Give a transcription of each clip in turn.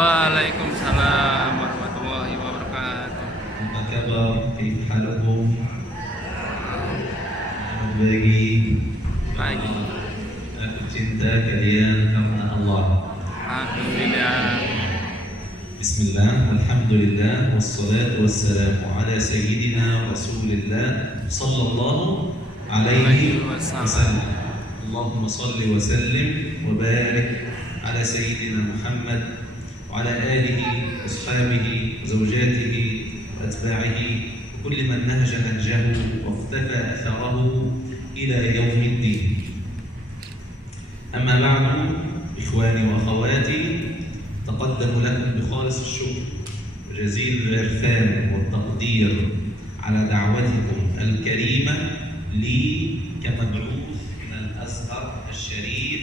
Waalaikumsalam warahmatullahi wabarakatuh. Apa kabar? Kaifa halukum? Bagi Baik. aku cinta kalian karena Allah. Alhamdulillah. Bismillah, alhamdulillah, wassalatu wassalamu ala sayyidina Rasulillah sallallahu alaihi wasallam. Allahumma salli wa sallim wa barik ala sayyidina Muhammad wa ala alihi, ashabihi, zawjatihi, atba'ihi, وكل من نهج نهجه واقتفى أثره إلى يوم الدين. أما بعد، إخواني وأخواتي، تقدم لكم بخالص الشكر وجزيل العرفان والتقدير على دعوتكم الكريمة لي كمبعوث من الأزهر الشريف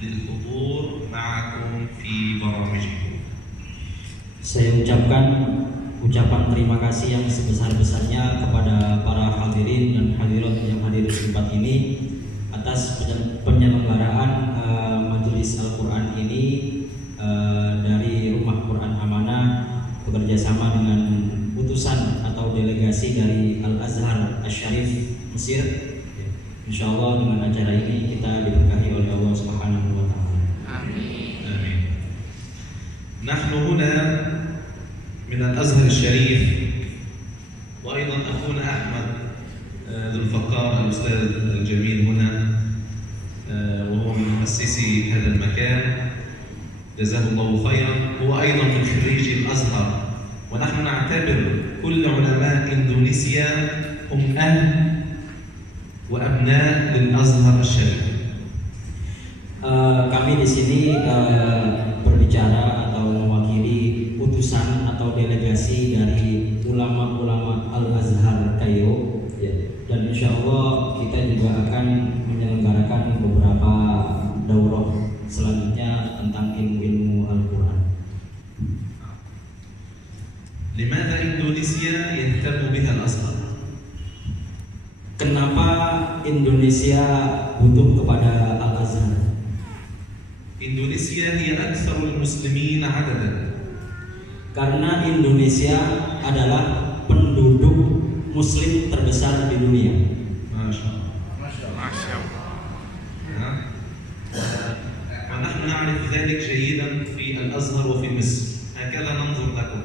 للحضور معكم في برامجكم. Saya ucapkan ucapan terima kasih yang sebesar-besarnya kepada para hadirin dan hadirat yang hadir di tempat ini atas penyelenggaraan majelis Al-Quran ini dari Rumah Quran Amanah bekerjasama dengan utusan atau delegasi dari Al-Azhar Asy-Syarif Mesir. Insya Allah dengan acara ini kita diberkahi oleh Allah Subhanahu wa Ta'ala. Amin. آمين. نحن هنا من الأزهر الشريف، وأيضا أخونا أحمد ذو الفقار الأستاذ الجميل هنا، وهو من مؤسسي هذا المكان، جزاه الله خيرا. هو أيضا من خريجي الأزهر، ونحن نعتبر كل علماء إندونيسيا هم أهل وأبناء للأزهر الشريف. Kami di sini berbicara atau mewakili utusan atau delegasi dari ulama-ulama Al-Azhar Kairo, ya. Dan insya Allah kita juga akan menyelenggarakan beberapa daurah selanjutnya tentang ilmu Al-Quran. لماذا إندونيسيا يهتم بها الأزهر؟ Kenapa Indonesia butuh kepada Al-Azhar? إندونيسيا هي أكثر المسلمين عددا. Karena Indonesia adalah penduduk Muslim terbesar di dunia. ما شاء الله. Masya Allah. نعم. ونحن نعرف ذلك جيدا في الأزهر وفي مصر. هكذا ننظر لكم.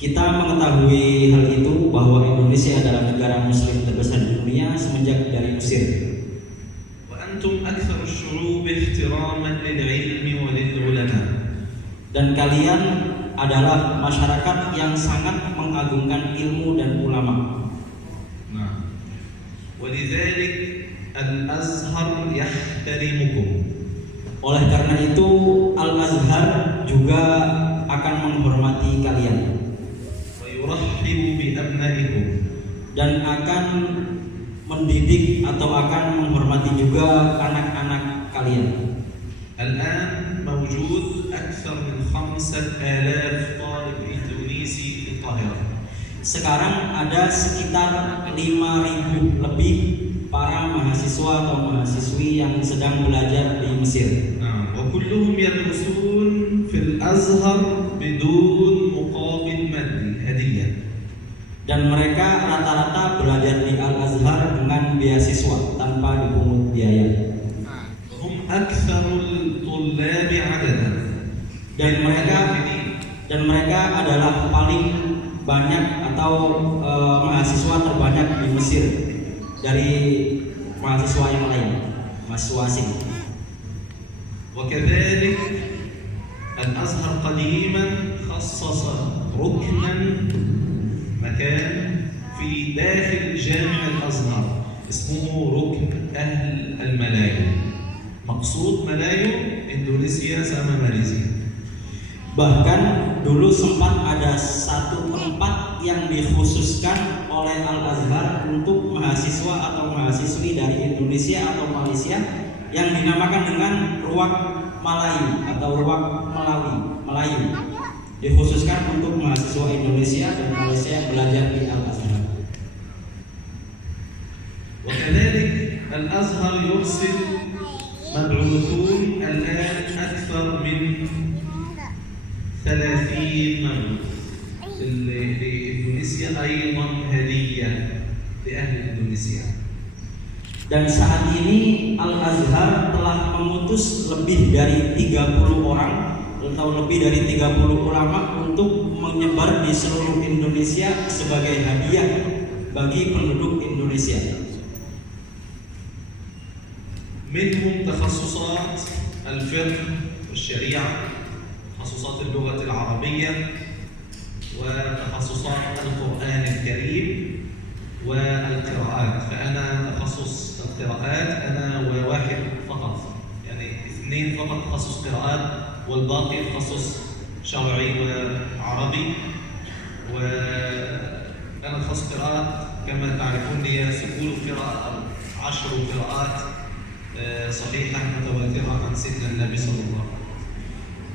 Kita mengetahui hal itu bahwa Indonesia adalah negara Muslim terbesar di dunia semenjak dari Mesir. وأنتم أكثر الشعوب احتراما للعلم وللعلماء. Dan kalian adalah masyarakat yang sangat mengagungkan ilmu dan ulama. نعم. ولذلك الأزهر يحترمكم. Oleh karena itu Al-Azhar juga akan menghormati kalian ويرحب بأبنائكم. dan akan mendidik atau akan menghormati juga anak-anak kalian. الآن موجود أكثر من 5,000 طالب إندونيسي في القاهرة. Sekarang ada sekitar 5.000 lebih para mahasiswa atau mahasiswi yang sedang belajar di Mesir. نعم. وكلهم يدرسون في الأزهر بدون مقابل مادي، هدية. Dan mereka rata-rata belajar di Al-Azhar dengan beasiswa tanpa dipungut biaya. هم أكثر الطلاب عددا. Dan mereka adalah paling banyak atau mahasiswa terbanyak di Mesir dari mahasiswa yang lain, mahasiswa asing. وكذلك الأزهر قديما خصص ركنا مكان في داخل جامع الأزهر اسمه ركن أهل الملايو. مقصود ملايو إندونيسيا sama Malaysia. Bahkan dulu sempat ada satu tempat yang dikhususkan oleh Al-Azhar untuk mahasiswa atau mahasiswi dari Indonesia atau Malaysia yang dinamakan dengan Ruang Malayu atau Ruang Melayu. Dikhususkan untuk mahasiswa Indonesia dan Malaysia yang belajar di Al-Azhar. وكذلك الأزهر يرسل مبعوثون الآن أكثر من 30 مرة. لإندونيسيا أيضا هدية لأهل إندونيسيا. Dan saat ini Al-Azhar telah mengutus lebih dari 30 orang atau lebih dari 30 ulama untuk menyebar di seluruh Indonesia sebagai hadiah bagi penduduk Indonesia. منهم تخصصات الفقه والشريعة، تخصصات اللغة العربية، وتخصصات القرآن الكريم والقراءات. فأنا تخصص القراءات أنا وواحد فقط، يعني 2 فقط تخصص قراءات والباقي تخصص شرعي وعربي. وأنا تخصص قراءات كما تعرفون لي سجول قراءة 10 قراءات صحيحة متواترة عن سيدنا النبي صلى الله عليه وسلم.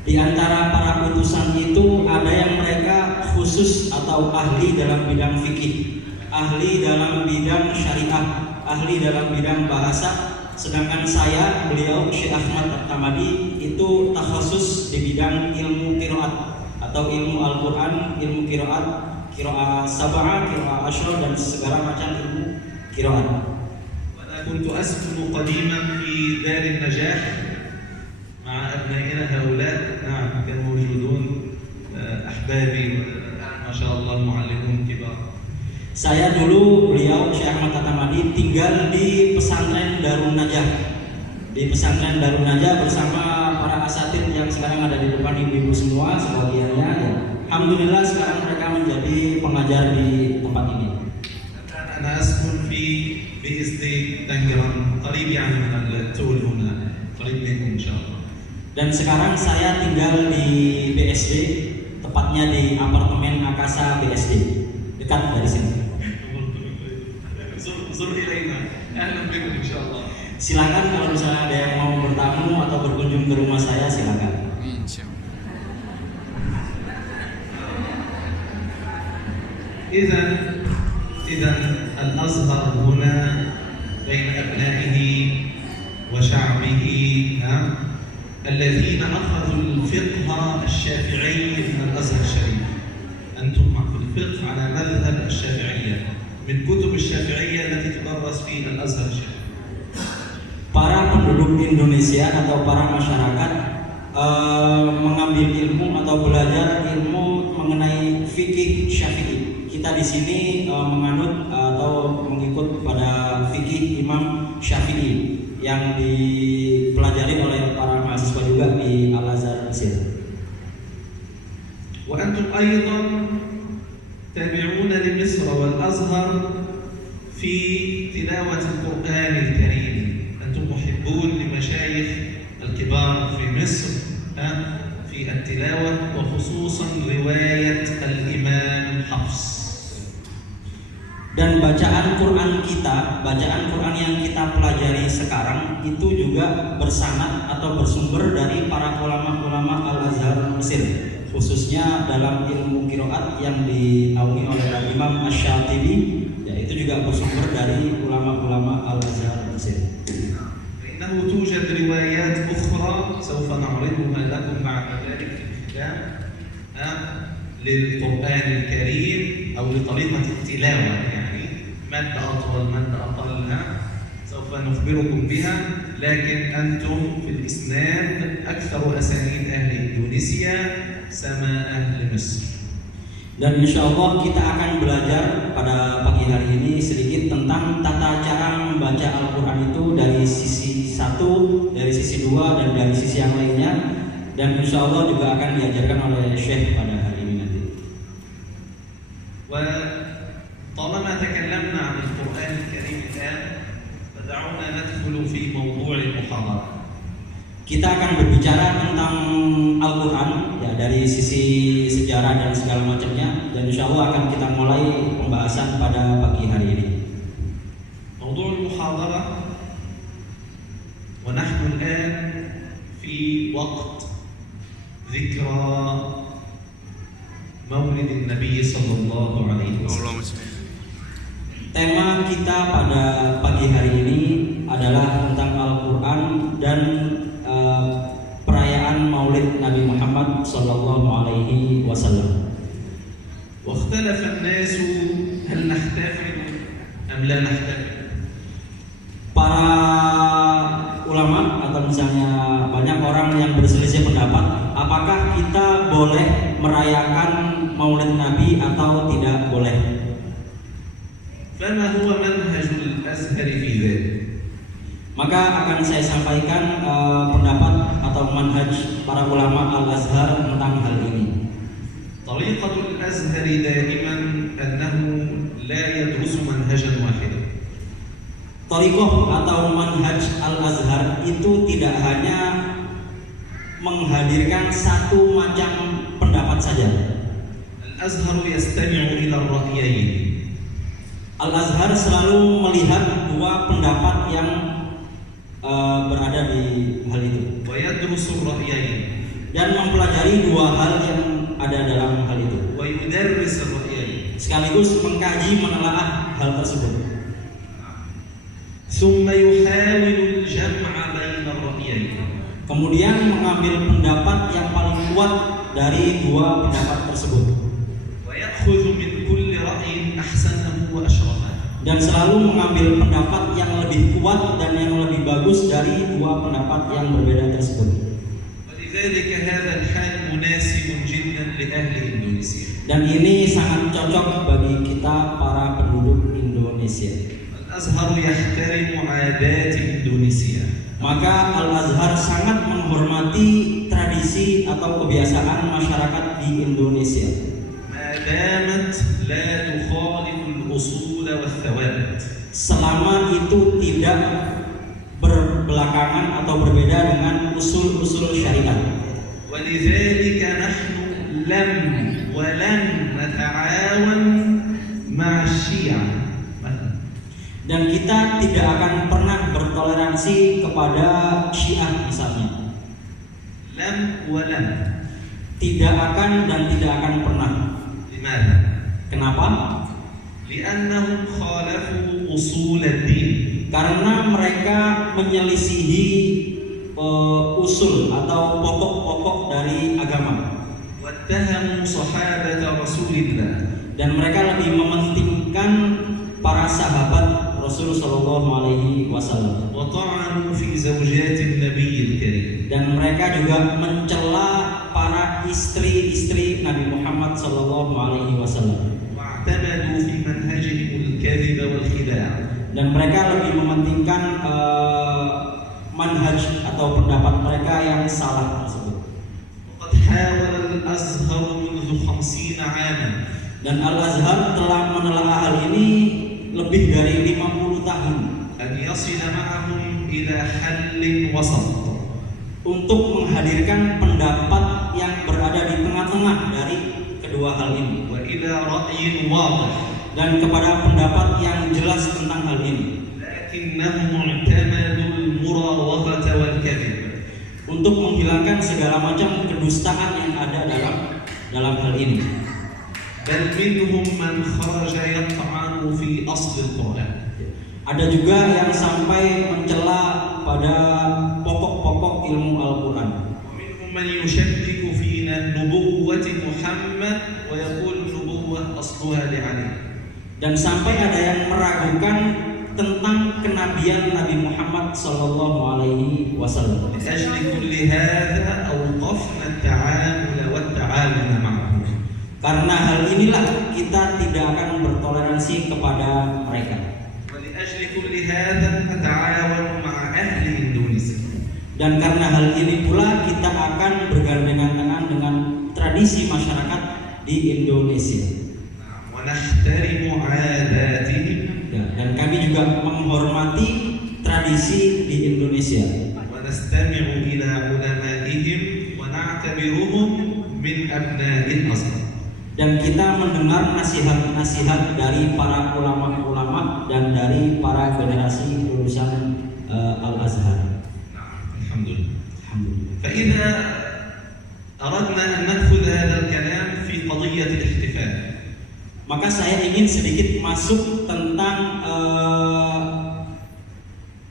Di antara para utusan itu ada yang mereka khusus atau ahli dalam bidang fikih, ahli dalam bidang syariah, ahli dalam bidang bahasa. Sedangkan saya, beliau Syekh Ahmad At-Tamadi itu takhusus di bidang ilmu qiraat atau ilmu Al-Quran, ilmu qiraat sab'ah, qiraat asyra, dan segala macam ilmu qiraat. كنت أسكن قديما في دار النجاح مع أبنائنا هؤلاء. نعم، كانوا موجودون أحبابي ما شاء الله معلمون كبار. Saya dulu, beliau Syekh Ahmad At-Tamadi tinggal di pesantren Darun Najah. Di pesantren Darun Najah bersama para asatidz yang sekarang ada di depan ibu-ibu semua sebagiannya. Ya. Alhamdulillah sekarang mereka menjadi pengajar di tempat ini. أنا أسكن في BSD تنجران قريب يعني من التول هنا، قريب منكم إن شاء الله. Dan sekarang saya tinggal di BSD, tepatnya di apartemen Akasa BSD, dekat dari sini. زر إلينا، أهلا بكم إن شاء الله. Silakan kalau misalnya ada yang mau bertamu atau berkunjung ke rumah saya, silakan. إذا الأزهر هنا بين أبنائه وشعبه الذين أخذوا الفقه الشافعي من الأزهر الشريف. أنتم في الفقه على مذهب الشافعية من كتب الشافعية التي تدرس في الأزهر الشريف. Para penduduk Indonesia atau para masyarakat mengambil ilmu atau belajar ilmu mengenai fikih Syafi'i. Kita di sini menganut atau mengikut pada fikih Imam Syafi'i yang dipelajari oleh para mahasiswa juga di Al-Azhar Mesir. وأنتم أيضا تابعون لمصر والأزهر في تلاوة القرآن الكريم. أنتم محبون لمشايخ الكبار في مصر في التلاوة وخصوصا رواية الإمام حفص. Dan bacaan Quran kita, bacaan Quran yang kita pelajari sekarang itu juga bersanad atau bersumber dari para ulama-ulama Al-Azhar Mesir, khususnya dalam ilmu qiraat yang dinaungi oleh Imam Asy-Syatibi, yaitu juga bersumber dari ulama-ulama Al-Azhar Mesir. إنه توجد روايات أخرى سوف نعرضها لكم بعد ذلك في الكتاب للقرآن الكريم أو لطريقة التلاوة، يعني مادة أطول مادة أقل سوف نخبركم بها. لكن أنتم في الإسناد أكثر أسانيد أهل إندونيسيا سما أهل مصر. Dan insya Allah kita akan belajar pada pagi hari ini sedikit tentang tata cara membaca Al-Quran itu dari sisi 1, dari sisi 2, dan dari sisi yang lainnya. Dan insya Allah juga akan diajarkan oleh Syekh pada hari ini nanti. وطالما تكلمنا عن القرآن الكريم الآن فدعونا ندخل في موضوع المحاضرة. Kita akan berbicara tentang Al-Quran ya, dari sisi sejarah dan segala macamnya, dan insya Allah akan kita mulai pembahasan pada pagi hari ini. موضوع المحاضرة ونحن الآن في وقت ذكرى مولد النبي صلى الله عليه وسلم. Tema kita pada pagi hari ini adalah tentang Al-Quran dan perayaan Maulid Maulid Nabi Muhammad Sallallahu Alaihi Wasallam. واختلف الناس هل نحتفل أم لا نحتفل. Para ulama atau misalnya banyak orang yang berselisih pendapat, apakah kita boleh merayakan Maulid Nabi atau tidak boleh? فما هو منهج الأزهر في ذلك؟ Maka akan saya sampaikan pendapat atau manhaj para ulama Al-Azhar tentang hal ini. طريقة الأزهر دائما أنه لا يدرس منهجا واحدا. Thariqah atau manhaj Al-Azhar itu tidak hanya menghadirkan satu macam pendapat saja. الأزهر يستمع إلى الرأيين. Al-Azhar selalu melihat dua pendapat yang berada di hal itu ويدرس الرأيين dan mempelajari dua hal yang ada dalam hal itu, ويدرس الرأيين sekaligus mengkaji menelaah hal tersebut. ثم يحاول الجمع بين الرأيين. Kemudian mengambil pendapat yang paling kuat dari dua pendapat tersebut ويأخذ من كل رأي أحسنه وأشرفه. dan selalu mengambil pendapat yang lebih kuat dan yang lebih bagus dari dua pendapat yang berbeda tersebut. ولذلك هذا الحال مناسب جدا لأهل إندونيسيا. Dan ini sangat cocok bagi kita para penduduk Indonesia. الأزهر يحترم عادات إندونيسيا. Maka Al-Azhar sangat menghormati tradisi atau kebiasaan masyarakat di Indonesia ما دامت لا تخالف الأصول والثوابت. selama itu tidak berbelakangan atau berbeda dengan usul-usul syariat. ولذلك نحن لم ولن نتعاون مع الشيعة مثلا. Dan kita tidak akan pernah bertoleransi kepada Syiah misalnya. لم ولن. Tidak akan dan tidak akan pernah. لماذا؟ Kenapa? لأنهم خالفوا أصول الدين. Karena mereka menyelisihi usul atau pokok-pokok dari agama. واتهموا صحابة رسول الله. Dan mereka lebih mementingkan para sahabat Rasul Shallallahu Alaihi Wasallam. وطعنوا في زوجات النبي الكريم. Dan mereka juga mencela para istri-istri Nabi Muhammad Shallallahu Alaihi Wasallam. واعتمدوا في منهجهم الكذب والخداع. Dan mereka lebih mementingkan manhaj atau pendapat mereka yang salah tersebut. وقد حاول الأزهر منذ 50 عاما. Dan Al-Azhar telah menelaah hal ini lebih dari 50 tahun أن يصل معهم إلى حل وسط. untuk menghadirkan pendapat yang berada di tengah-tengah dari kedua hal ini وإلى رأي واضح. dan kepada pendapat yang jelas tentang hal ini, لكنهم اعتمدوا المراوغة والكذب. untuk menghilangkan segala macam kedustaan yang ada dalam hal ini. بل منهم من خرج يطعن في أصل القرآن. Ada juga yang sampai mencela pada pokok-pokok ilmu Al-Quran. ومنهم من يشكك في نبوة محمد ويقول النبوة أصلها لعلي. Dan sampai ada yang meragukan tentang kenabian Nabi Muhammad Sallallahu Alaihi Wasallam. لأجل كل هذا أوقفنا التعامل والتعاون معه. Karena hal inilah kita tidak akan bertoleransi kepada mereka. ولأجل كل هذا نتعاون مع أهل إندونيسيا. Dan karena hal ini pula kita akan bergandengan tangan dengan tradisi masyarakat di Indonesia. ونحترم عاداتهم. Ya, dan kami juga menghormati tradisi di Indonesia. ونستمع إلى علمائهم ونعتبرهم من أبناء الأزهر. Dan kita mendengar nasihat-nasihat dari para ulama-ulama dan dari para generasi lulusan Al-Azhar. الحمد لله. Alhamdulillah. فإذا أردنا أن نأخذ هذا الكلام في قضية الاحتفال. Maka saya ingin sedikit masuk tentang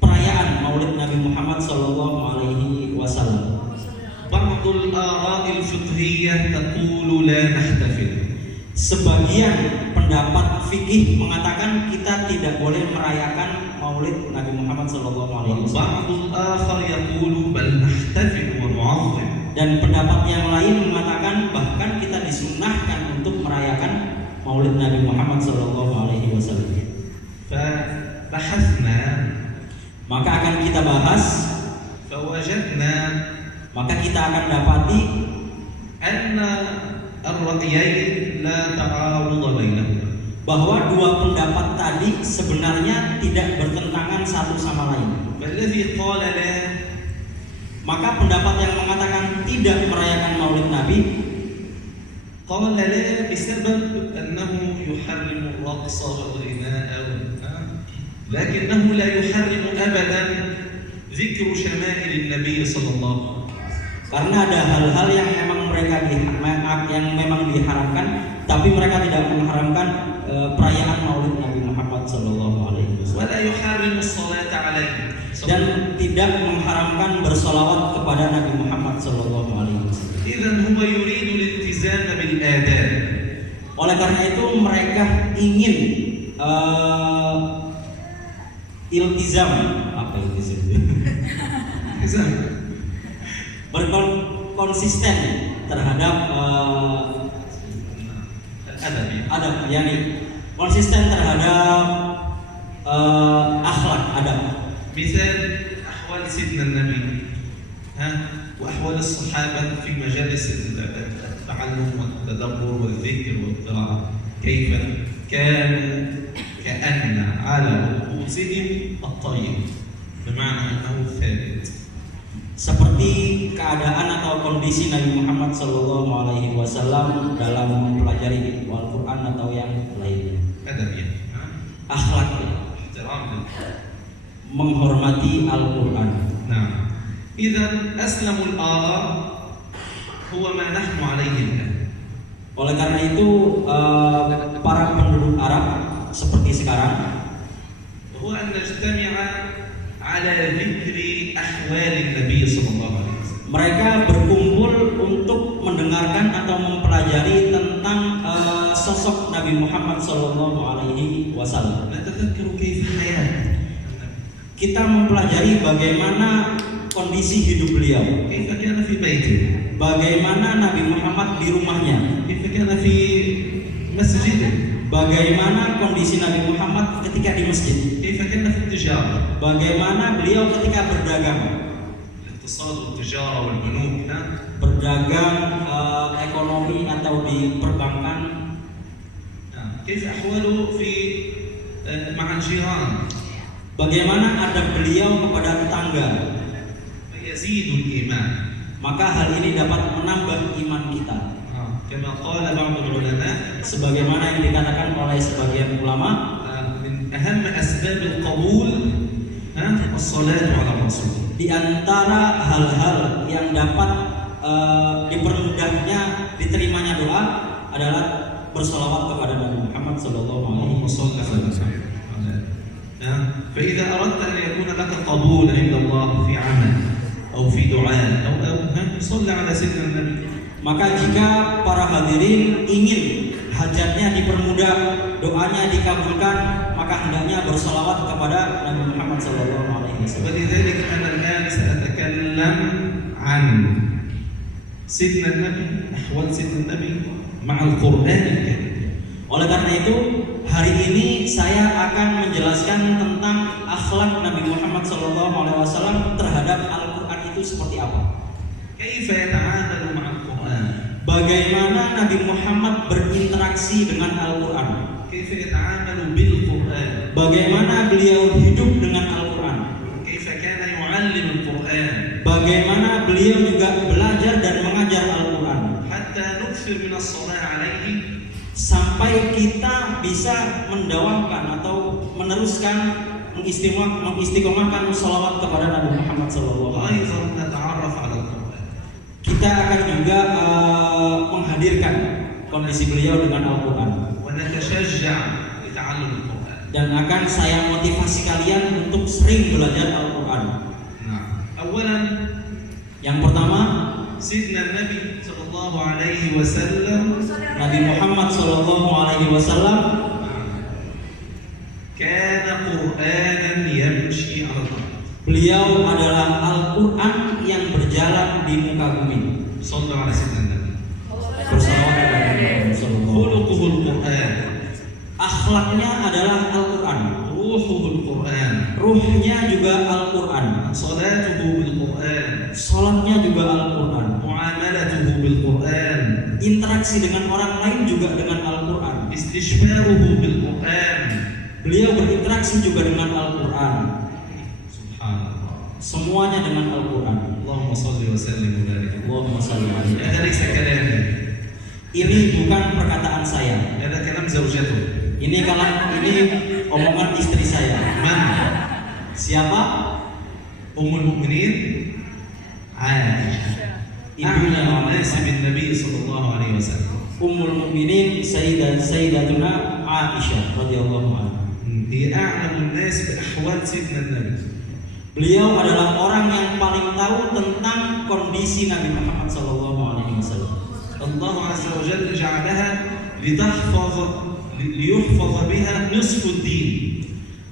perayaan Maulid Nabi Muhammad SAW. بعض الفقهية تقول لا نحتفل. Sebagian pendapat fikih mengatakan kita tidak boleh merayakan Maulid Nabi Muhammad SAW. والبعض الآخر يقول بل نحتفل ونعظم. Dan pendapat yang lain mengatakan bahkan kita disunnahkan untuk merayakan Maulid Nabi Muhammad SAW. فبحثنا Maka akan kita bahas, فوجدنا maka kita akan dapati أن الرأيين لا تعارض بينهما. bahwa dua pendapat tadi sebenarnya tidak bertentangan satu sama lain. فالذي قال لا Maka pendapat yang mengatakan tidak merayakan Maulid Nabi قال لا بسبب أنه يحرم الرقص والغناء لكنه لا يحرم أبدا ذكر شمائل النبي صلى الله عليه وسلم. karena ada hal-hal yang memang diharamkan, tapi mereka tidak mengharamkan perayaan Maulid Nabi Muhammad SAW. ولا يحرم الصلاة عليه Dan tidak mengharamkan bersolawat kepada Nabi Muhammad SAW. إذن هو يريد الالتزام بالآداب. Oleh karena itu mereka ingin iltizam, apa iltizam? التزام Berkonsisten terhadap الأدب. adab, yakni konsisten terhadap akhlak adab. مثال أحوال سيدنا النبي وأحوال الصحابة في مجالس التعلم والتدبر والذكر والقراءة، كيف كانوا كأن على رؤوسهم الطيب، بمعنى أنه ثابت. Seperti keadaan atau kondisi Nabi Muhammad SAW dalam mempelajari Al-Quran atau yang lainnya. أدب يعني Akhlak, احترام للقرآن. menghormati Al-Quran. نعم. إذا أسلم الآراء هو ما نحن عليه الآن. Oleh karena itu para penduduk Arab seperti sekarang هو أن نجتمع على ذكر أحوال النبي صلى الله عليه وسلم. mereka berkumpul untuk mendengarkan atau mempelajari tentang sosok Nabi Muhammad SAW. نتذكر كيف حياته، Kita mempelajari bagaimana kondisi hidup beliau, كيف كان في بيته، bagaimana Nabi Muhammad di rumahnya, كيف كان في مسجده، bagaimana kondisi Nabi Muhammad ketika di masjid, كيف كان في التجارة، bagaimana beliau ketika berdagang, الاقتصاد والتجارة والبنوك، berdagang ekonomi atau di perbankan, كيف أحواله في مع الجيران، bagaimana adab beliau kepada tetangga. فيزيد الإيمان. Maka hal ini dapat menambah iman kita. كما قال بعض العلماء Sebagaimana yang dikatakan oleh sebagian ulama, من أهم أسباب القبول الصلاة على الرسول. di antara hal-hal yang dapat dipermudahnya diterimanya doa adalah bersolawat kepada Nabi Muhammad اللهم SAW. صل على محمد. فإذا أردت أن يكون لك قبول عند الله في عمل أو في دعاء أو صل على سيدنا النبي. Maka jika para hadirin ingin hajatnya dipermudah, doanya dikabulkan, maka hendaknya bersolawat kepada Nabi Muhammad SAW. ولذلك أنا الآن سأتكلم عن سيدنا النبي، أحوال سيدنا النبي مع القرآن الكريم. Oleh karena itu, hari ini saya akan menjelaskan tentang akhlak Nabi Muhammad SAW terhadap Al-Quran itu seperti apa. كيف يتعامل مع القرآن؟ Bagaimana Nabi Muhammad berinteraksi dengan Al-Quran? كيف يتعامل بالقرآن؟ Bagaimana beliau hidup dengan Al-Quran? كيف كان يعلم القرآن؟ Bagaimana beliau juga belajar dan mengajar Al-Quran? حتى نكثر من الصلاة عليه Sampai kita bisa mendawamkan atau meneruskan mengistiqomahkan sholawat kepada Nabi Muhammad SAW. وأيضا نتعرف على القرآن. Kita akan juga menghadirkan kondisi beliau dengan Al-Quran. ونتشجع لتعلم القرآن. Dan akan saya motivasi kalian untuk sering belajar Al-Quran. نعم. أولا Yang pertama, سيدنا النبي صلى الله عليه وسلم Nabi Muhammad sallallahu alaihi wasallam كان قرآنا يمشي على الأرض. beliau adalah Al-Qur'an yang berjalan di muka bumi. صلى على سيدنا النبي. Bersalawat kepada Nabi Muhammad sallallahu alaihi wasallam. خلقه القرآن، Akhlaknya adalah Al-Qur'an. روحه القرآن، Ruhnya juga Al-Qur'an. صلاته بالقرآن، Salatnya juga Al-Qur'an. معاملته بالقرآن، Interaksi dengan orang lain juga dengan Al-Qur'an. استشفاؤه بالقرآن. Beliau berinteraksi juga dengan Al-Qur'an. سبحان الله. Semuanya dengan Al-Qur'an. اللهم صل وسلم وبارك. Allahumma shalli alaihi. هذا ليس كلامي، Ini bukan perkataan saya. هذا كلام زوجته. Ini omongan istri saya. من؟ Siapa? أم المؤمنين عائشة، Ibunya أعلم الناس بالنبي صلى الله عليه وسلم. Ummul Mukminin Sayyidatuna Aisyah radhiyallahu anha. هي أعلم الناس بأحوال سيدنا النبي. Beliau adalah orang yang paling tahu tentang kondisi Nabi Muhammad sallallahu alaihi wasallam. الله عز وجل جعلها ليحفظ بها نصف الدين.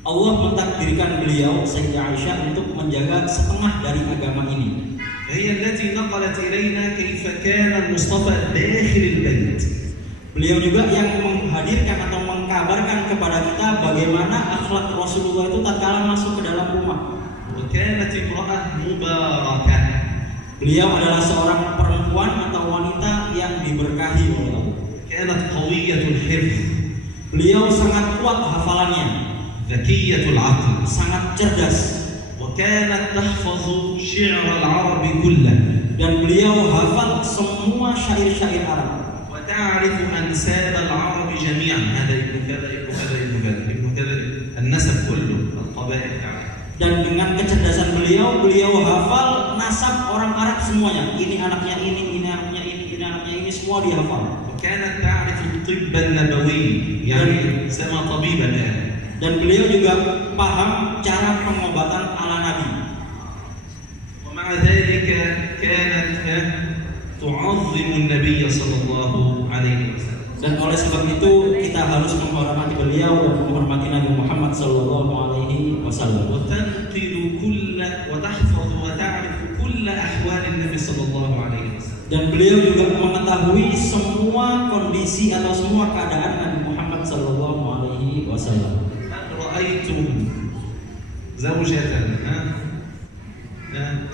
Allah mentakdirkan beliau Sayyidah Aisyah untuk menjaga setengah dari agama ini. هي التي نقلت إلينا كيف كان المصطفى داخل البيت. Beliau juga yang menghadirkan atau mengkabarkan kepada kita bagaimana akhlak Rasulullah itu tatkala masuk ke dalam rumah. وكانت امرأة مباركة. Beliau adalah seorang perempuan atau wanita yang diberkahi oleh Allah. كانت قوية الحفظ. Beliau sangat kuat hafalannya, ذكية العقل. sangat cerdas, وكانت تحفظ شعر العرب كله. dan beliau hafal semua syair-syair Arab. وتعرف أنساب العرب جميعا، هذا ابن كذا ابن كذا ابن كذا ابن كذا، النسب كله، القبائل تعرف. Dan dengan kecerdasan beliau hafal nasab orang Arab semuanya. Ini anaknya ini anaknya ini anaknya ini, semua dia hafal. وكانت تعرف الطب النبوي، يعني سما طبيب الآن. Dan beliau juga paham cara pengobatan ala Nabi. ومع ذلك كانت تعظم النبي صلى الله عليه وسلم. Dan oleh sebab itu kita harus menghormati beliau dan menghormati Nabi Muhammad sallallahu alaihi wasallam. وتنقل كل وتحفظ وتعرف كل أحوال النبي صلى الله عليه وسلم. Dan beliau juga mengetahui semua kondisi atau semua keadaan Nabi Muhammad sallallahu alaihi wasallam. هل رأيتم زوجة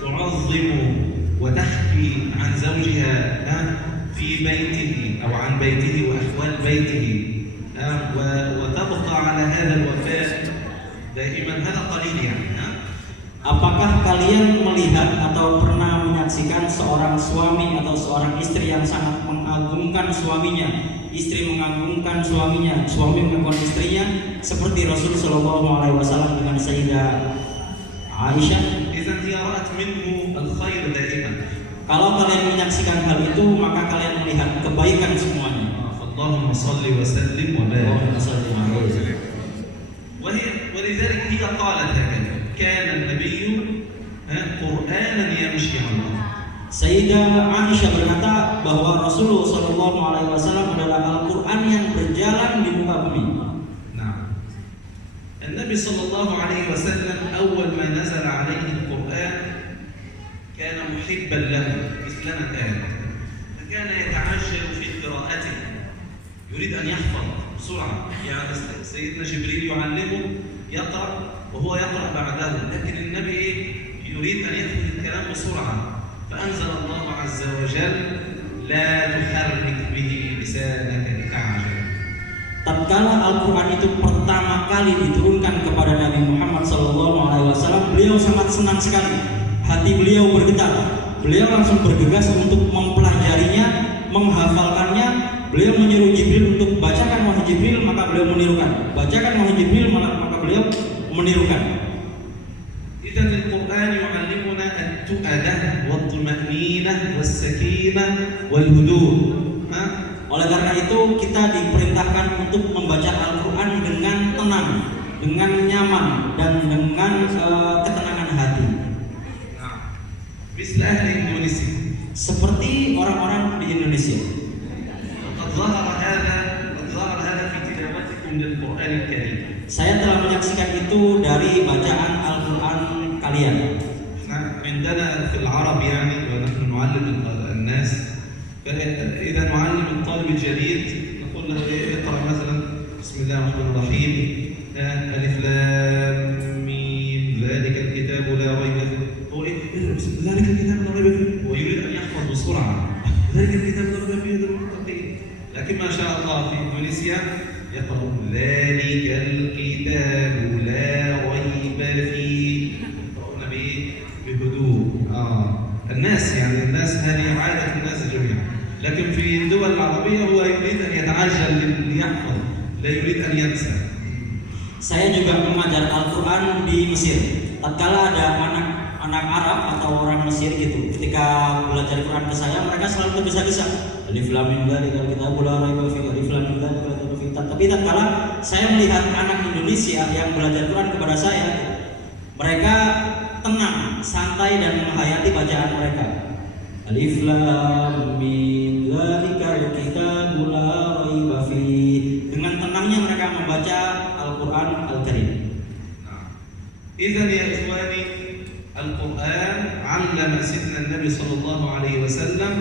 تعظم وتحكي عن زوجها في بيته أو عن بيته وأحوال بيته وتبقى على هذا الوفاء دائما؟ هذا قليل يعني. Apakah kalian melihat atau pernah menyaksikan seorang suami atau seorang istri yang sangat mengagungkan suaminya, istri mengagungkan suaminya, suami mengagungkan istrinya, seperti Rasul Shallallahu Alaihi Wasallam dengan Sayyidah Aisyah? إذن هي رأت منه الخير دائما. Kalau kalian menyaksikan hal itu, maka kalian melihat kebaikan semuanya. اللهم صل وسلم وبارك. ولذلك هي قالت هكذا: كان النبي قرآنا يمشي على الأرض. Sayyidah Aisyah berkata bahwa Rasulullah Shallallahu Alaihi Wasallam adalah Al-Quran yang berjalan di muka bumi. نعم. النبي صلى الله عليه وسلم أول ما نزل عليه القرآن كان محبا له مثلنا الآن، فكان يتعجل في قراءته، يريد أن يحفظ بسرعة. يعني سيدنا جبريل يعلمه يقرأ وهو يقرأ بعده، لكن النبي يريد أن يأخذ الكلام بسرعة، فأنزل الله عز وجل: لا تحرك به لسانك لتعجل. Tatkala Al-Quran itu pertama kali diturunkan kepada Nabi Muhammad SAW, beliau sangat senang sekali. Hati beliau bergetar. Beliau langsung bergegas untuk mempelajarinya, menghafalkannya. Beliau menyuruh Jibril untuk bacakan wahai Jibril, maka beliau menirukan. Bacakan wahai Jibril, maka beliau menirukan. إذن القرآن يعلمنا التؤدة والطمأنينة والسكينة والهدوء. Oleh karena itu kita diperintahkan untuk membaca Al-Quran dengan tenang, dengan nyaman, dan dengan ketenangan hati. مثل أهل إندونيسيا seperti orang-orang di Indonesia. وقد ظهر هذا في تلاوتكم للقرآن الكريم. Saya telah menyaksikan itu dari bacaan Al-Quran kalian. عندنا في العرب يعني ونحن نعلم الناس، فإذا نعلم الطالب الجديد نقول له اقرأ مثلا بسم الله الرحمن الرحيم ألف لام ميم ذلك الكتاب لا ريب فيه. هو ذلك الكتاب لا ريب فيه، هو يريد أن يحفظ بسرعة ذلك الكتاب لا ريب فيه للمتقين، لكن ما شاء الله في إندونيسيا يقرأ ذلك الكتاب لا ريب فيه، يقرؤون بهدوء. الناس هذه عادة الناس جميعا، لكن في الدول العربية هو يريد أن يتعجل ليحفظ، لا يريد أن ينسى. Saya juga mengajar Al-Quran di Mesir. Tatkala ada anak Arab atau orang Mesir gitu, ketika belajar Quran ke saya, mereka selalu tergesa-gesa. Alif lam mim dzalikal kitabu la raiba fihi, alif lam mim dzalikal kitabu fihi. Tapi tatkala saya melihat anak Indonesia yang belajar Quran kepada saya, mereka tenang, santai dan menghayati bacaan mereka. Alif lam mim dzalikal kitabu la raiba fihi. Dengan tenangnya mereka membaca Al-Quran Al-Karim. إذن يا إخواني القرآن علم سيدنا النبي صلى الله عليه وسلم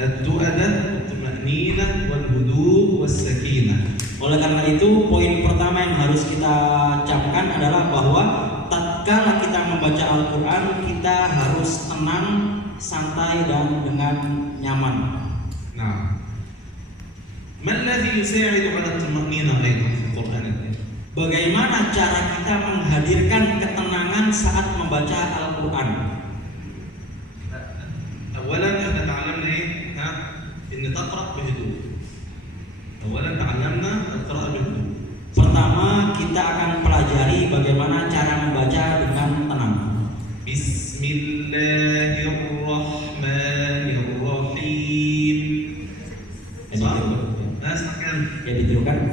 التؤدة والطمأنينة والهدوء والسكينة. Oleh karena itu, poin pertama yang harus kita camkan adalah bahwa tatkala kita membaca Al-Quran, kita harus tenang, santai dan dengan nyaman. Nah, ما الذي يساعد على الطمأنينة أيضا في القرآن الكريم؟ Bagaimana cara kita menghadirkan ketenangan saat membaca Al-Quran? أولا احنا تعلمنا إيه؟ إن تقرأ بهدوء. أولا تعلمنا القراءة بهدوء. Pertama, kita akan pelajari bagaimana cara membaca dengan tenang. Bismillahirrahmanirrahim. Ya ditirukan.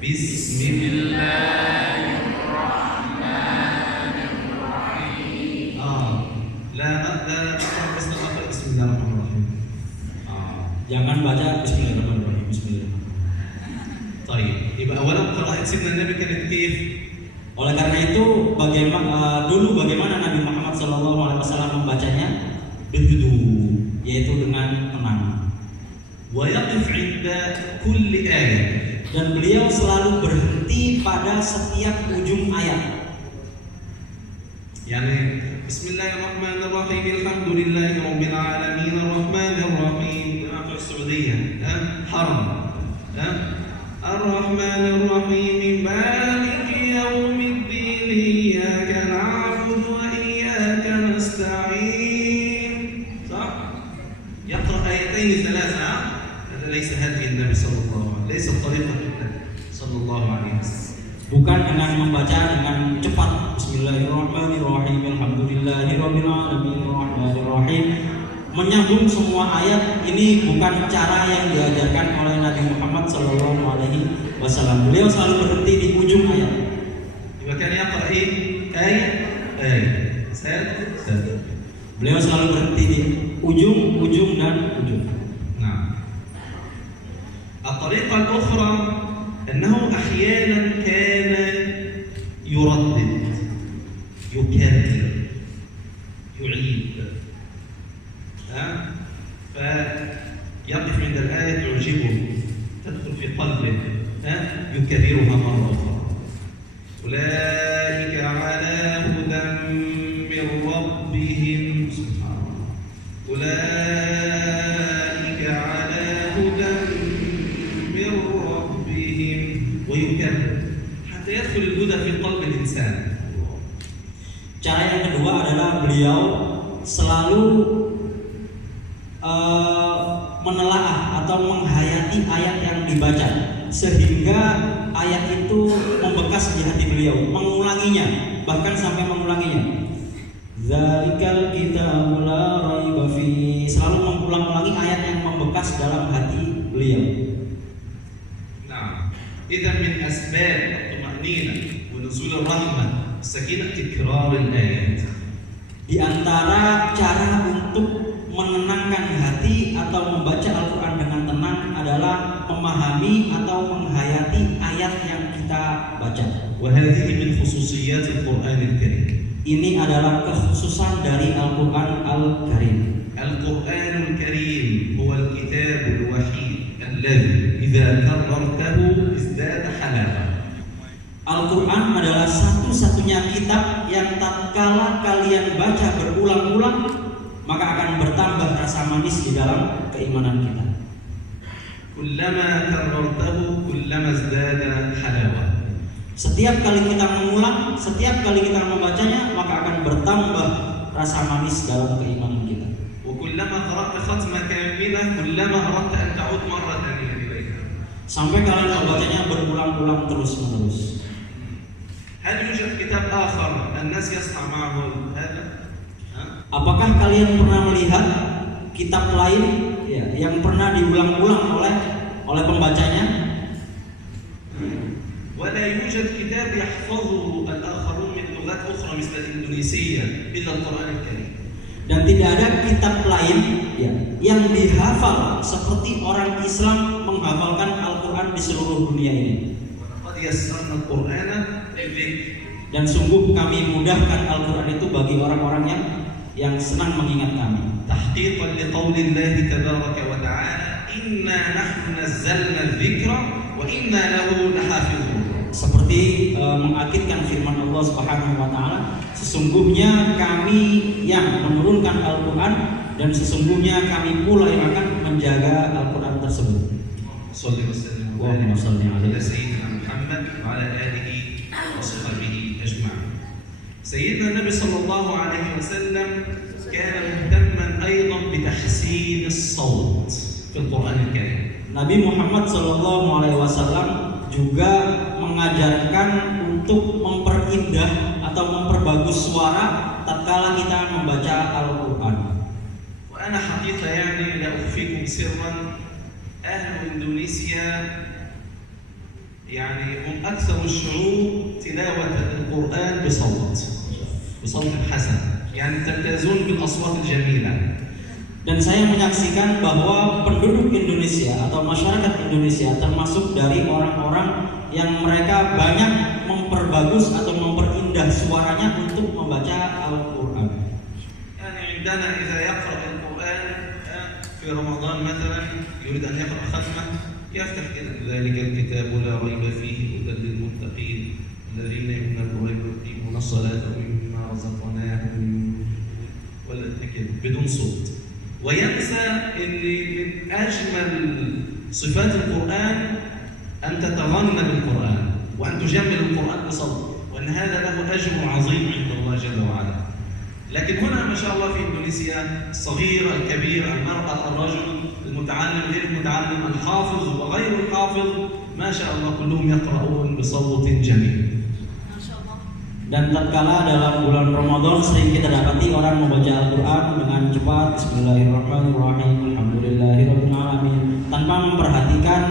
Bismillahirrahmanirrahim. La Bismillahirrahmanirrahim. Jangan baca Bismillahirrahmanirrahim. Bismillahirrahmanirrahim. طيب يبقى أولا قراءة سيدنا النبي كانت كيف؟ Oleh karena itu, bagaimana Nabi Muhammad SAW membacanya? Berhudu, yaitu dengan tenang. ويقف عند كل آية. Dan beliau selalu berhenti pada setiap ujung ayat. يعني بسم الله الرحمن الرحيم الحمد لله رب العالمين الرحمن الرحيم في السعودية حرم الرحمن الرحيم مالك يوم الدين إياك نعبد وإياك نستعين. صح؟ يقرأ آيتين ثلاثة. هذا ليس هدي النبي صلى الله عليه وسلم، ليس طريقة النبي صلى الله عليه وسلم. Bukan dengan membaca dengan cepat. Bismillahirrahmanirrahim. Alhamdulillahirabbil alamin arrahmanirrahim. Menyambung semua ayat ini bukan cara yang diajarkan oleh Nabi Muhammad SAW. Beliau selalu berhenti di ujung ayat. Bahkan yaqra ayat. Beliau selalu berhenti di ujung dan ujung. Nah. الطريقة الأخرى أنه أحيانا كان يردد يكرر يعيد فيقف عند الآية تعجبه تدخل في قلبه يكررها مرة أخرى. أولئك على هدى من ربهم سبحان الله. أولئك على هدى من ربهم ويكرر حتى يدخل الهدى في قلب الإنسان. Cara yang kedua adalah beliau selalu menelaah atau menghayati ayat yang dibaca sehingga ayat itu membekas di hati beliau, mengulanginya, bahkan sampai mengulanginya. Dzalikal kitabu la raiba fihi, selalu mengulang-ulangi ayat yang membekas dalam hati beliau. Nah, إذا من أسباب الطمأنينة ونزول الرحمة السكينة تكرار الآيات. Di antara cara untuk menenangkan hati atau membaca Al-Quran dengan tenang adalah memahami atau menghayati ayat yang kita baca. وهذه من خصوصيات القرآن الكريم. Ini adalah kekhususan dari Al-Quran Al-Karim. القرآن الكريم هو الكتاب الوحيد الذي إذا كررته ازداد حلاوة. Al-Quran adalah satu-satunya kitab yang tatkala kalian baca berulang-ulang maka akan bertambah rasa manis di dalam keimanan kita. كلما كررته كلما ازداد حلاوة. Setiap kali kita mengulang, setiap kali kita membacanya maka akan bertambah rasa manis dalam keimanan kita. وكلما قرأت ختمة كاملة كلما أردت أن تعود مرة ثانية إليها. Sampai kalian membacanya berulang-ulang terus-menerus. هل يوجد كتاب آخر الناس يصحى معه هذا؟ Apakah kalian pernah melihat kitab lain ya, yang pernah diulang-ulang oleh pembacanya? ولا يوجد كتاب يحفظه الآخرون من لغات أخرى مثل الإندونيسية إلا القرآن الكريم. Dan tidak ada kitab lain ya, yang dihafal seperti orang Islam menghafalkan Al-Quran di seluruh dunia ini. وقد يسرنا القرآن للذكر. Dan sungguh kami mudahkan Al-Quran itu bagi orang-orang yang senang mengingat kami. تحقيقا لقول الله تبارك وتعالى إنا نحن نزلنا الذكر وإنا له لحافظون. Seperti mengakidkan firman Allah Subhanahu wa taala, sesungguhnya kami yang menurunkan Al-Quran dan sesungguhnya kami pula yang akan menjaga Al-Quran tersebut. صلى وسلم Allahumma shalli على alaihi. سيدنا محمد وعلى آله وصحبه أجمعين. سيدنا النبي صلى الله عليه وسلم كان مهتما أيضا بتحسين الصوت في القرآن الكريم. Nabi Muhammad Shallallahu Alaihi Wasallam juga mengajarkan untuk memperindah atau memperbagus suara tatkala kita membaca Al-Quran. وأنا حقيقة يعني لا أخفيكم سرا أهل إندونيسيا يعني هم أكثر الشعوب تلاوة القرآن بصوت حسن يعني تمتازون بالأصوات الجميلة. Dan saya menyaksikan bahwa penduduk Indonesia atau masyarakat Indonesia termasuk dari orang-orang yang mereka banyak memperbagus atau memperindah suaranya untuk membaca Al-Quran. يعني عندنا إذا يقرأ القرآن في رمضان مثلا يريد أن يقرأ ختمة يفتح كده ذلك الكتاب لا ريب فيه هدى للمتقين الذين يؤمنون ويقيمون الصلاة ومما رزقناهم ولا كده بدون صوت. وينسى ان من اجمل صفات القران ان تتغنى بالقران وان تجمل القران بصوت وان هذا له اجر عظيم عند الله جل وعلا. لكن هنا ما شاء الله في اندونيسيا الصغير الكبير المراه الرجل المتعلم غير المتعلم الحافظ وغير الحافظ ما شاء الله كلهم يقرؤون بصوت جميل. Dan tatkala dalam bulan Ramadan sering kita dapati orang membaca Al-Quran dengan cepat, Bismillahirrahmanirrahim, Alhamdulillahirabbil alamin, tanpa memperhatikan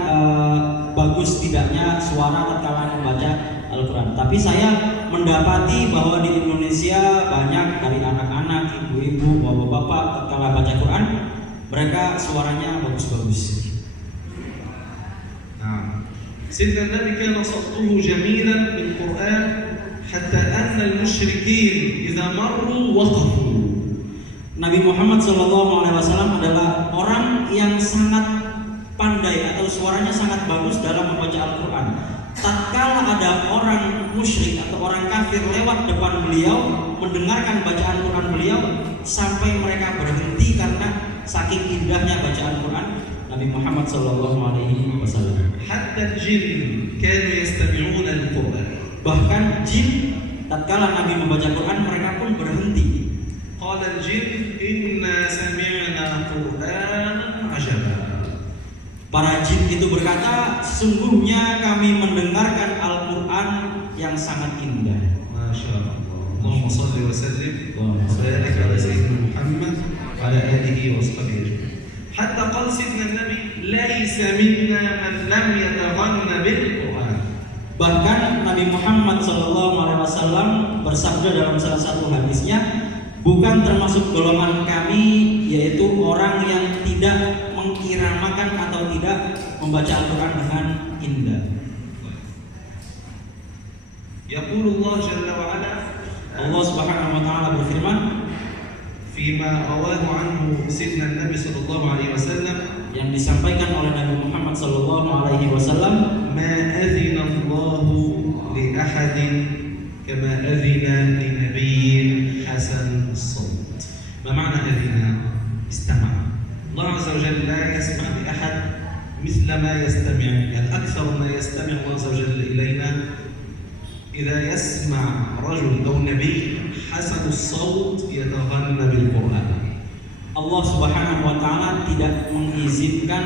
bagus tidaknya suara tatkala membaca Al-Quran. Tapi saya mendapati bahwa di Indonesia banyak dari anak-anak, ibu-ibu, bapak-bapak tatkala baca Quran, mereka suaranya bagus-bagus. Nah, Sayyidina Nabi kana sautuhu jamilan bil Quran hatta anna al-musyrikin idza marru waqafu. Nabi Muhammad SAW adalah orang yang sangat pandai atau suaranya sangat bagus dalam membaca Al-Quran. Tatkala ada orang musyrik atau orang kafir lewat depan beliau mendengarkan bacaan Quran beliau sampai mereka berhenti karena saking indahnya bacaan Quran Nabi Muhammad SAW. Hatta al-jinn kanu yastami'una al-Quran. Bahkan jin tatkala Nabi membaca Quran mereka pun berhenti. Qala al-jin inna sami'na Qur'anan 'ajaba. Para jin itu berkata, sesungguhnya kami mendengarkan Al-Quran yang sangat indah. Masya Allah. Allahumma salli wa sallim wa barik ala sayyidina Muhammad wa ala alihi wa sahbihi. Hatta qala sayyidina Nabi, "Laisa minna man lam yataghanna bil Quran." Bahkan Nabi Muhammad SAW bersabda dalam salah satu hadisnya, bukan termasuk golongan kami, yaitu orang yang tidak mengiramakan atau tidak membaca Al-Quran dengan indah. Yaqulullah Jalla wa Ala, Allah Subhanahu wa taala berfirman, fima rawahu anhu Sayyidina Nabi sallallahu alaihi wasallam, yang disampaikan oleh Nabi Muhammad sallallahu alaihi wasallam, ma adzina Allahu li ahadin kama adzina li nabiyyin hasan as-sawt. Ma ma'na adzina? Istama'. Allah azza wa jalla la yasma' li ahad mithla ma yastami'. Al-akthar ma yastami' Allah azza wa jalla ilayna إذا يسمع رجل أو نبي حسن الصوت يتغنى بالقرآن. Allah Subhanahu wa taala tidak mengizinkan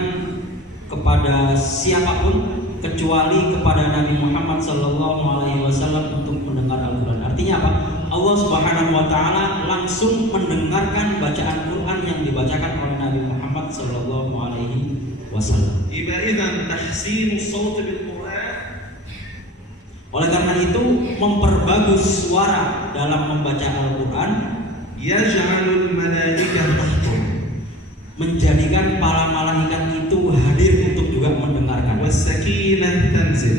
kepada siapapun kecuali kepada Nabi Muhammad sallallahu alaihi wasallam untuk mendengar Al-Qur'an. Artinya apa? Allah Subhanahu wa taala langsung mendengarkan bacaan Quran yang dibacakan oleh Nabi Muhammad sallallahu alaihi wasallam. إذا تحسين الصوت بالقرآن. Oleh karena itu, memperbagus suara dalam membaca Al-Quran yaj'alul malaikah tahtur, menjadikan para malaikat itu hadir untuk juga mendengarkan, was-sakinah tanzil,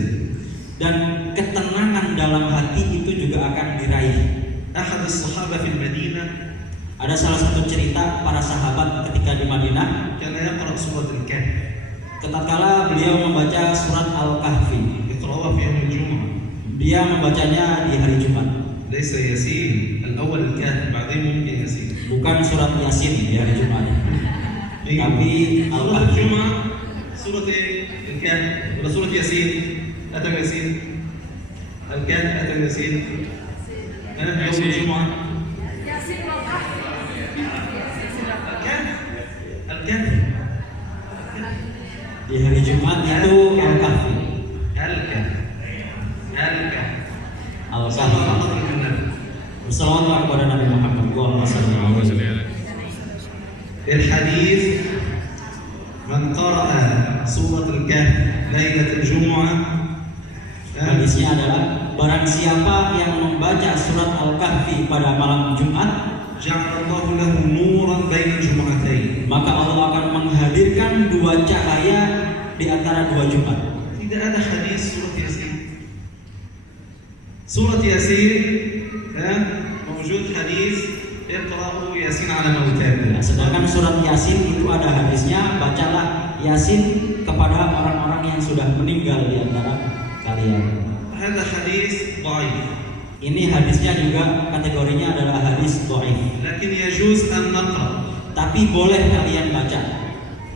dan ketenangan dalam hati itu juga akan diraih. Ahad as-sahabah fil Madinah, ada salah satu cerita para sahabat ketika di Madinah, kana yaqra surat al-Kahf, tatkala beliau membaca surat Al-Kahfi. yaqra'uha fi yawm al-jum'ah, dia membacanya di hari Jumat. laysa yasin, al-awwal al-Kahf, ba'din mungkin yasin. Bukan surat Yasin di hari Jumat, tapi Al-Kahfi. Al-Jum'ah surat al-Kahf wala surat Yasin? Atam Yasin, al-Kahf atam Yasin. Ana yawm al-Jum'ah al-Kahf Di hari Jumat itu Al-Kahfi. Al-Kahfi. Bersalawat kepada Nabi Muhammad sallallahu alaihi wasallam. الحديث من قرأ سورة الكهف ليلة الجمعة. Hadisnya adalah barang siapa yang membaca surat Al-Kahfi pada malam Jumat, جعل الله له نورا بين الجمعتين. maka Allah akan menghadirkan dua cahaya di antara dua Jumat. Tidak ada hadis surat Yasin. Surat Yasin, موجود hadis اقرأوا ياسين على موتاكم. Sedangkan surat Yasin itu ada hadisnya, bacalah Yasin kepada orang-orang yang sudah meninggal di antara kalian. هذا حديث ضعيف. Ini hadisnya juga kategorinya adalah hadis dhaif. لكن يجوز أن نقرأ. Tapi boleh kalian baca.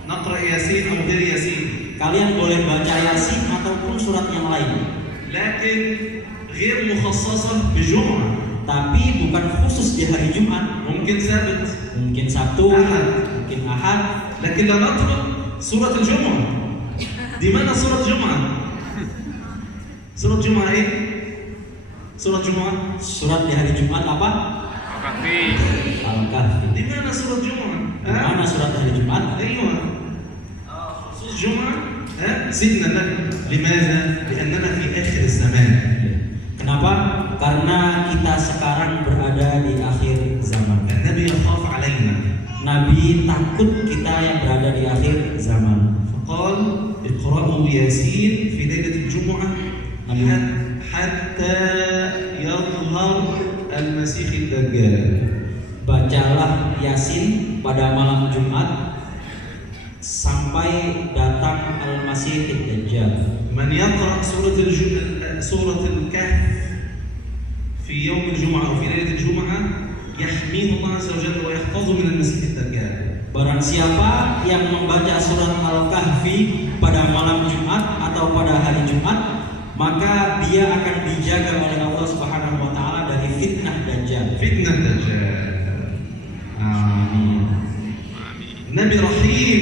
نقرأ ياسين أو غير ياسين. Kalian boleh baca Yasin ataupun surat yang lain. لكن غير مخصصة بجمعة. Tapi bukan khusus di hari Jumat. ممكن سبت. Mungkin Sabtu, أحد. mungkin Ahad. لكن لا نترك سورة الجمعة. دي معنى سورة جمعة. سورة جمعة إيه؟ سورة جمعة. Surat di hari Jumat apa? Al-Kahfi. Al-Kahfi. دي معنى سورة جمعة. Mana surat hari Jumat? أيوة. خصوص جمعة. زدنا لك. لماذا؟ لأننا في آخر الزمان. Kenapa? Karena kita sekarang berada di akhir zaman. النبي يخاف علينا. Nabi takut kita yang berada di akhir zaman. فقال اقرأوا ياسين في ليلة الجمعة حتى يظهر المسيح الدجال. Bacalah Yasin pada malam Jumat sampai datang Al-Masih Ad-Dajjal. من يقرأ سورة الكهف في يوم الجمعة أو في ليلة الجمعة يحميه الله عز وجل ويحفظه من المسيح الدجال. Barang siapa yang membaca surat Al-Kahfi pada malam Jumat atau pada hari Jumat, maka dia akan dijaga oleh Allah Subhanahu wa taala dari fitnah Dajjal. فتنة الدجال. النبي رحيم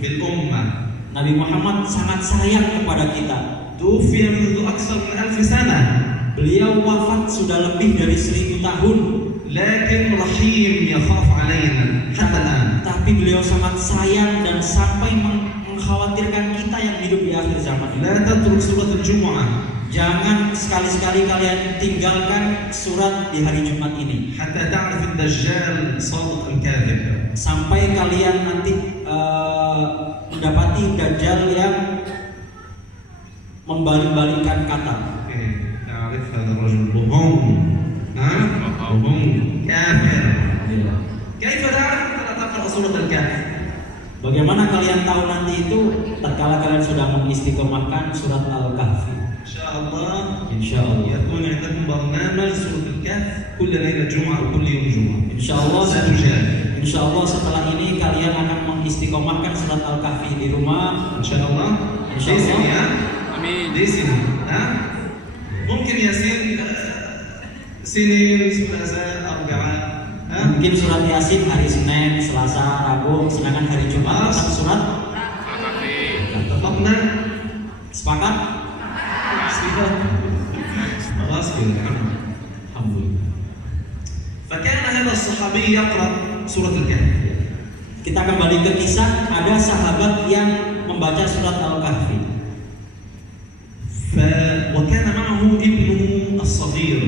بالأمة. Nabi Muhammad sangat sayang kepada kita. توفي منذ أكثر من 1000 سنة. Beliau wafat sudah lebih dari 1000 tahun. لكن رحيم يخاف علينا حتى الآن. Tapi beliau sangat sayang dan sampai mengkhawatirkan kita yang hidup di akhir zaman. لا تترك سورة الجمعة. Jangan sekali-sekali kalian tinggalkan surat di hari Jumat ini حتى تعرف الدجال صادق أم كاذب. sampai kalian nanti mendapati Dajjal yang membalik-balikkan kata. تعرف هذا الرجل وهم وهم كافر. كيف تعرف أنت تقرأ سورة الكهف؟ Bagaimana kalian tahu nanti itu tatkala kalian sudah mengistiqomahkan surat Al-Kahfi? إن شاء الله Insyaallah. يكون عندكم برنامج سورة الكهف كل ليلة جمعة وكل يوم جمعة. Insyaallah ستجاب. Insyaallah setelah ini kalian akan mengistiqomahkan surat Al-Kahfi di rumah. إن شاء الله. إن شاء الله. Amin. دي سنين ممكن ياسين سنين ثلاثاء أربعاء. Mungkin surat Yasin hari Senin, Selasa, Rabu, sedangkan hari Jumat tetap surat Al-Kahfi. اتفقنا؟ sepakat? خلاص كده. Alhamdulillah. فكان هذا الصحابي يقرأ سورة الكهف. Kita kembali ke kisah, ada sahabat yang membaca surat Al-Kahfi. وكان معه ابنه الصغير.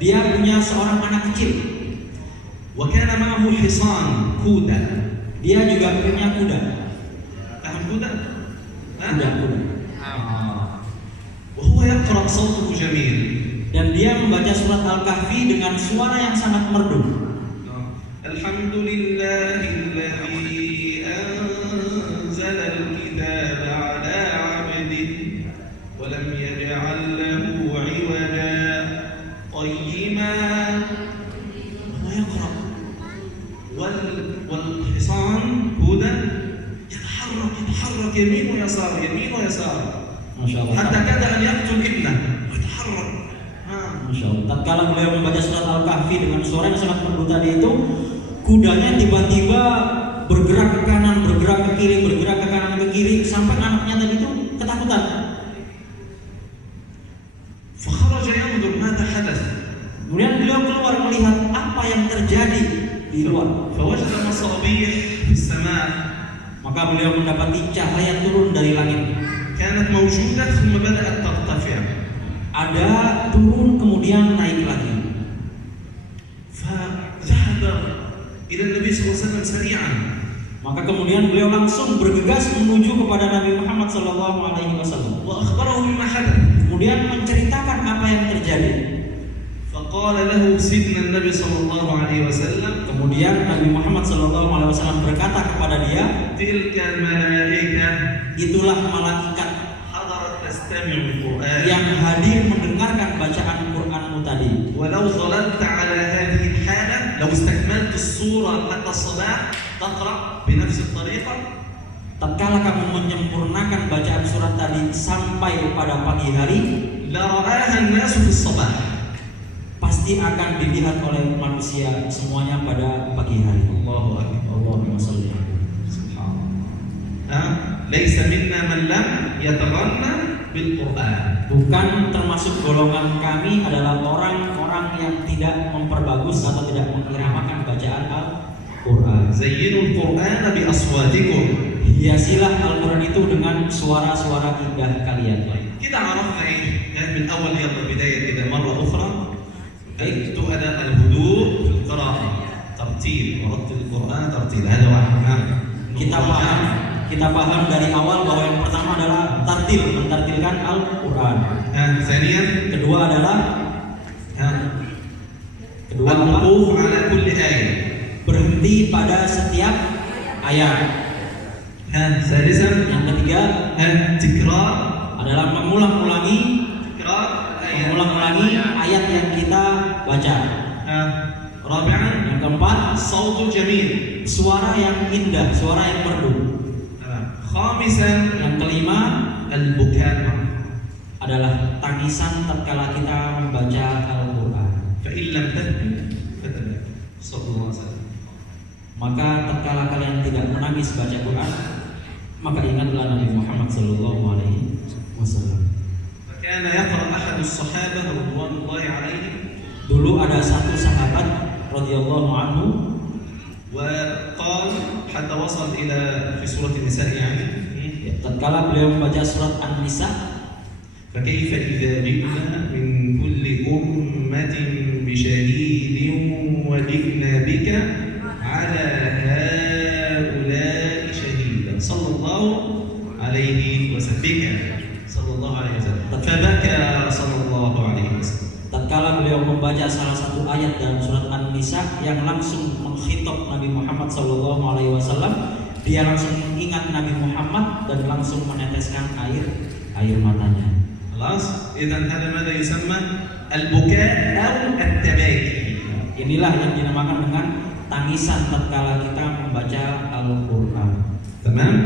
Dia punya seorang anak kecil. وكان معه حصان كودا. Dia juga punya kuda. فهم كودا؟ Kuda. وهو يقرأ صوته جميل. Dan dia membaca surat Al-Kahfi dengan suara yang sangat merdu. الحمد لله الذي أنزل الكتاب على عبده ولم يجعل له عوجا قيما. وهو يقرأ والحصان هدى يتحرك يمين ويسار يمين ويسار Masya Allah. حتى كاد أن يقتل ابنه ويتحرك. Masya Allah. Tatkala beliau membaca surat Al-Kahfi dengan suara yang sangat merdu tadi itu, kudanya tiba-tiba bergerak ke kanan, bergerak ke kiri, bergerak ke kanan ke kiri, sampai anaknya tadi itu ketakutan. فخرج ينظر ماذا حدث. Kemudian beliau keluar melihat apa yang terjadi di luar. فوجد مصابيح في السماء. Maka beliau mendapati cahaya turun dari langit. كانت موجودة ثم بدأت ترتفع. Ada, turun, kemudian naik lagi. فذهب إلى النبي صلى الله عليه وسلم سريعا. Maka kemudian beliau langsung bergegas menuju kepada Nabi Muhammad SAW. وأخبره بما حدث. Kemudian menceritakan apa yang terjadi. فقال له سيدنا النبي صلى الله عليه وسلم. Kemudian Nabi Muhammad SAW berkata kepada dia, تلك الملائكة. itulah malaikat حضرت تستمع القرآن. yang hadir mendengarkan bacaan Qur'anmu tadi. ولو ظللت على هذه الحالة لو استكملت الصورة حتى الصباح تقرأ بنفس الطريقة. Tatkala kamu menyempurnakan bacaan surat tadi sampai pada pagi hari, لرآها الناس في الصباح. pasti akan dilihat oleh manusia semuanya pada pagi hari. الله أكبر. Allahumma shalli ليس منا من لم يتغنى بالقرآن. Bukan termasuk golongan kami adalah orang-orang yang tidak memperbagus atau tidak mengiramakan bacaan Al-Quran. زينوا القرآن بأصواتكم. Hiasilah Al-Quran itu dengan suara-suara indah kalian. كده عرفنا إيه؟ من أول يلا بداية كده مرة أخرى. أنت أداء الهدوء في القراءة. ترتيل ورتل القرآن ترتيل. هذا واحد. Kita paham dari awal bahwa yang pertama adalah mentartilkan Al-Quran. ثانيا. Kedua adalah الوقوف على كل آية. berhenti pada setiap ayat. ثالثا. Yang ketiga تكرار. adalah mengulang-ulangi آيات. ayat yang kita baca. رابعا. Yang keempat, صوت جميل. suara yang indah, suara yang merdu. خامسا. Yang kelima البكاء. adalah tangisan tatkala kita membaca Al-Quran. فإن لم تبكي فتبكي. صلى الله عليه وسلم. Maka tatkala kalian tidak menangis baca Quran, maka ingatlah Nabi Muhammad SAW. فكان يقرأ أحد الصحابة رضوان الله عليهم. Dulu ada satu sahabat radhiyallahu anhu, وقال حتى وصل إلى في سورة النساء يعني. tatkala beliau membaca surat An-Nisa, فكيف إذا جئنا من كل أمة بشهيد وجئنا بك على هؤلاء شهيدا صلى الله عليه وسلم فبكى صلى الله عليه وسلم. Tatkala beliau membaca salah satu ayat dalam surat An-Nisa yang langsung mengkhitab Nabi Muhammad SAW, dia langsung mengingat Nabi Muhammad dan langsung meneteskan air matanya. خلاص إذن هذا ماذا يسمى البكاء أو التباكي. Inilah yang dinamakan dengan tangisan tatkala kita membaca Al-Quran. تمام؟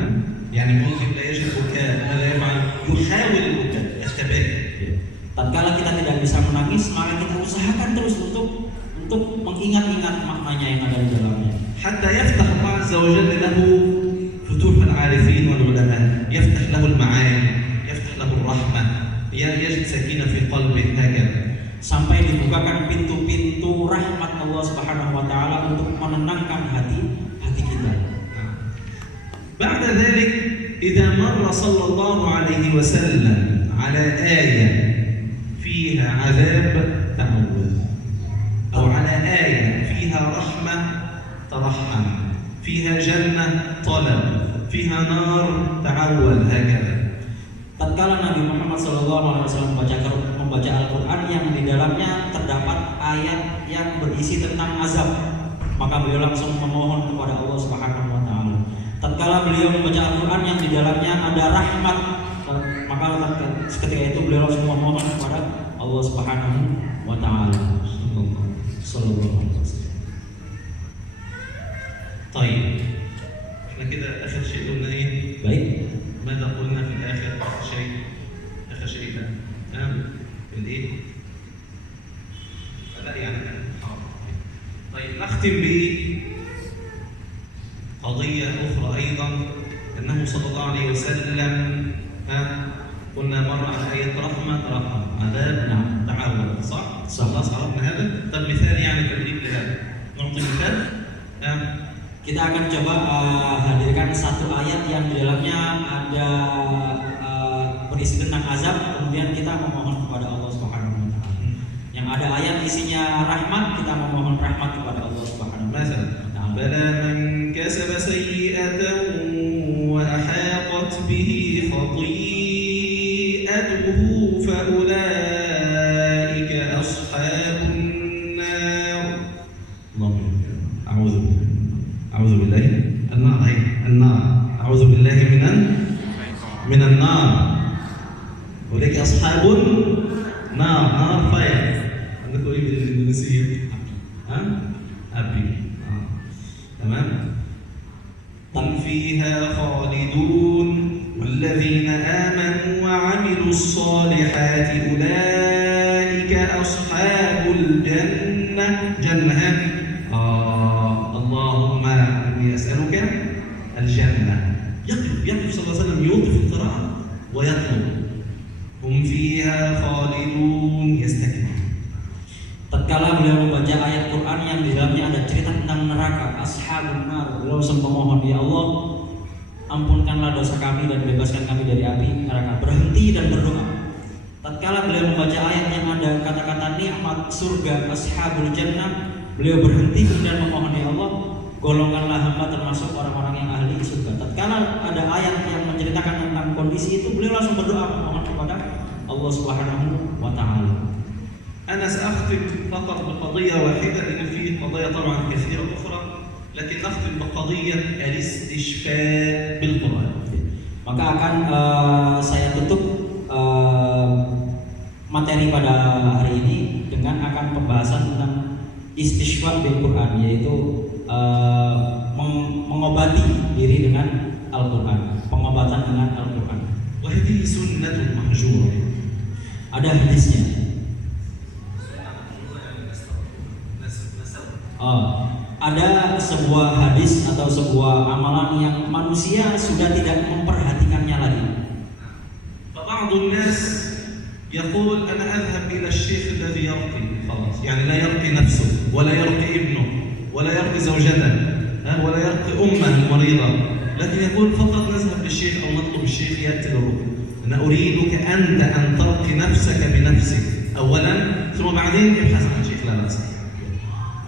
يعني ممكن لا يجد بكاء، ماذا يفعل؟ يحاول البكاء التباكي. Tatkala kita tidak bisa menangis, maka kita usahakan terus untuk mengingat-ingat maknanya yang ada di dalamnya. حتى يفتح الله عز وجل له فتوح العارفين والعلماء، يفتح له المعاني، يفتح له الرحمة، يجد سكينة في قلبه هكذا. Sampai dibukakan pintu-pintu rahmat Allah Subhanahu wa taala untuk menenangkan hati kita. بعد ذلك إذا مر صلى الله عليه وسلم على آية فيها عذاب تعوذ أو على آية فيها رحمة ترحم، فيها جنة طلب، فيها نار تعوذ هكذا. Tatkala Nabi Muhammad SAW membaca Al-Quran yang di dalamnya terdapat ayat yang berisi tentang azab, maka beliau langsung memohon kepada Allah Subhanahu wa taala. Tatkala beliau membaca Al-Quran yang di dalamnya ada rahmat, maka ketika itu beliau langsung memohon kepada Allah Subhanahu wa taala. Sallallahu alaihi wasallam. طيب احنا كده آخر شيء قلنا إيه؟ Baik. ماذا قلنا في الآخر؟ آخر شيء ده الإيه؟ لا يعني طيب نختم بقضية أخرى أيضا، أنه صلى الله عليه وسلم قلنا مرة على آية رحمة عذاب تعاون صح؟ خلاص عرفنا هذا؟ طب مثال يعني تدريب لهذا، نعطي مثال؟ Kita akan coba hadirkan satu ayat yang di dalamnya ada berisi tentang azab, kemudian kita memohon kepada Allah Subhanahu wa taala. Yang ada ayat isinya rahmat, kita memohon rahmat kepada Allah Subhanahu wa taala. Bala man kasaba sayyi'atan wa ahatat bihi khati'atuhu fa ulaika ashabun nar. أعوذ بالله النار أعوذ بالله من النار. أولئك أصحاب نار فاير. عندكم إيه بالإندونيسية؟ أبي. تمام. هم فيها خالدون والذين آمنوا وعملوا الصالحات أولئك أصحاب الجنة. جنة. اللهم إني أسألك الجنة. يقف صلى الله عليه وسلم يوقف القراءة ويطلب. هم فيها خالدون يستكبر. Tatkala beliau membaca ayat Quran yang di dalamnya ada cerita tentang neraka, ashabun nar, beliau langsung memohon, ya Allah, ampunkanlah dosa kami dan bebaskan kami dari api neraka. Berhenti dan berdoa. Tatkala beliau membaca ayat yang ada kata-kata nikmat surga, ashabul jannah, beliau berhenti kemudian memohon, ya Allah, golongkanlah hamba termasuk orang-orang yang ahli surga. Tatkala ada ayat yang menceritakan tentang kondisi itu, beliau langsung berdoa memohon kepada Allah Subhanahu wa taala. أنا سأختم فقط بقضية واحدة، لأن في قضايا طبعا كثيرة أخرى، لكن نختم بقضية الاستشفاء بالقرآن. Maka akan saya tutup materi pada hari ini dengan akan pembahasan tentang istishfa bil Quran, yaitu mengobati diri dengan Al-Quran, pengobatan dengan Al-Quran. وهذه سنة محجورة. Ada hadisnya. Ada sebuah hadis atau sebuah amalan yang manusia sudah tidak memperhatikannya lagi. فبعض الناس يقول أنا أذهب إلى الشيخ الذي يرقي خلاص، يعني لا يرقي نفسه ولا يرقي ابنه ولا يرقي زوجته ولا يرقي أمه المريضة، لكن يقول فقط نذهب للشيخ أو نطلب الشيخ يأتي للرقي. أنا أريدك أنت أن ترقي نفسك بنفسك أولا ثم بعدين ابحث عن شيخ لا بأس.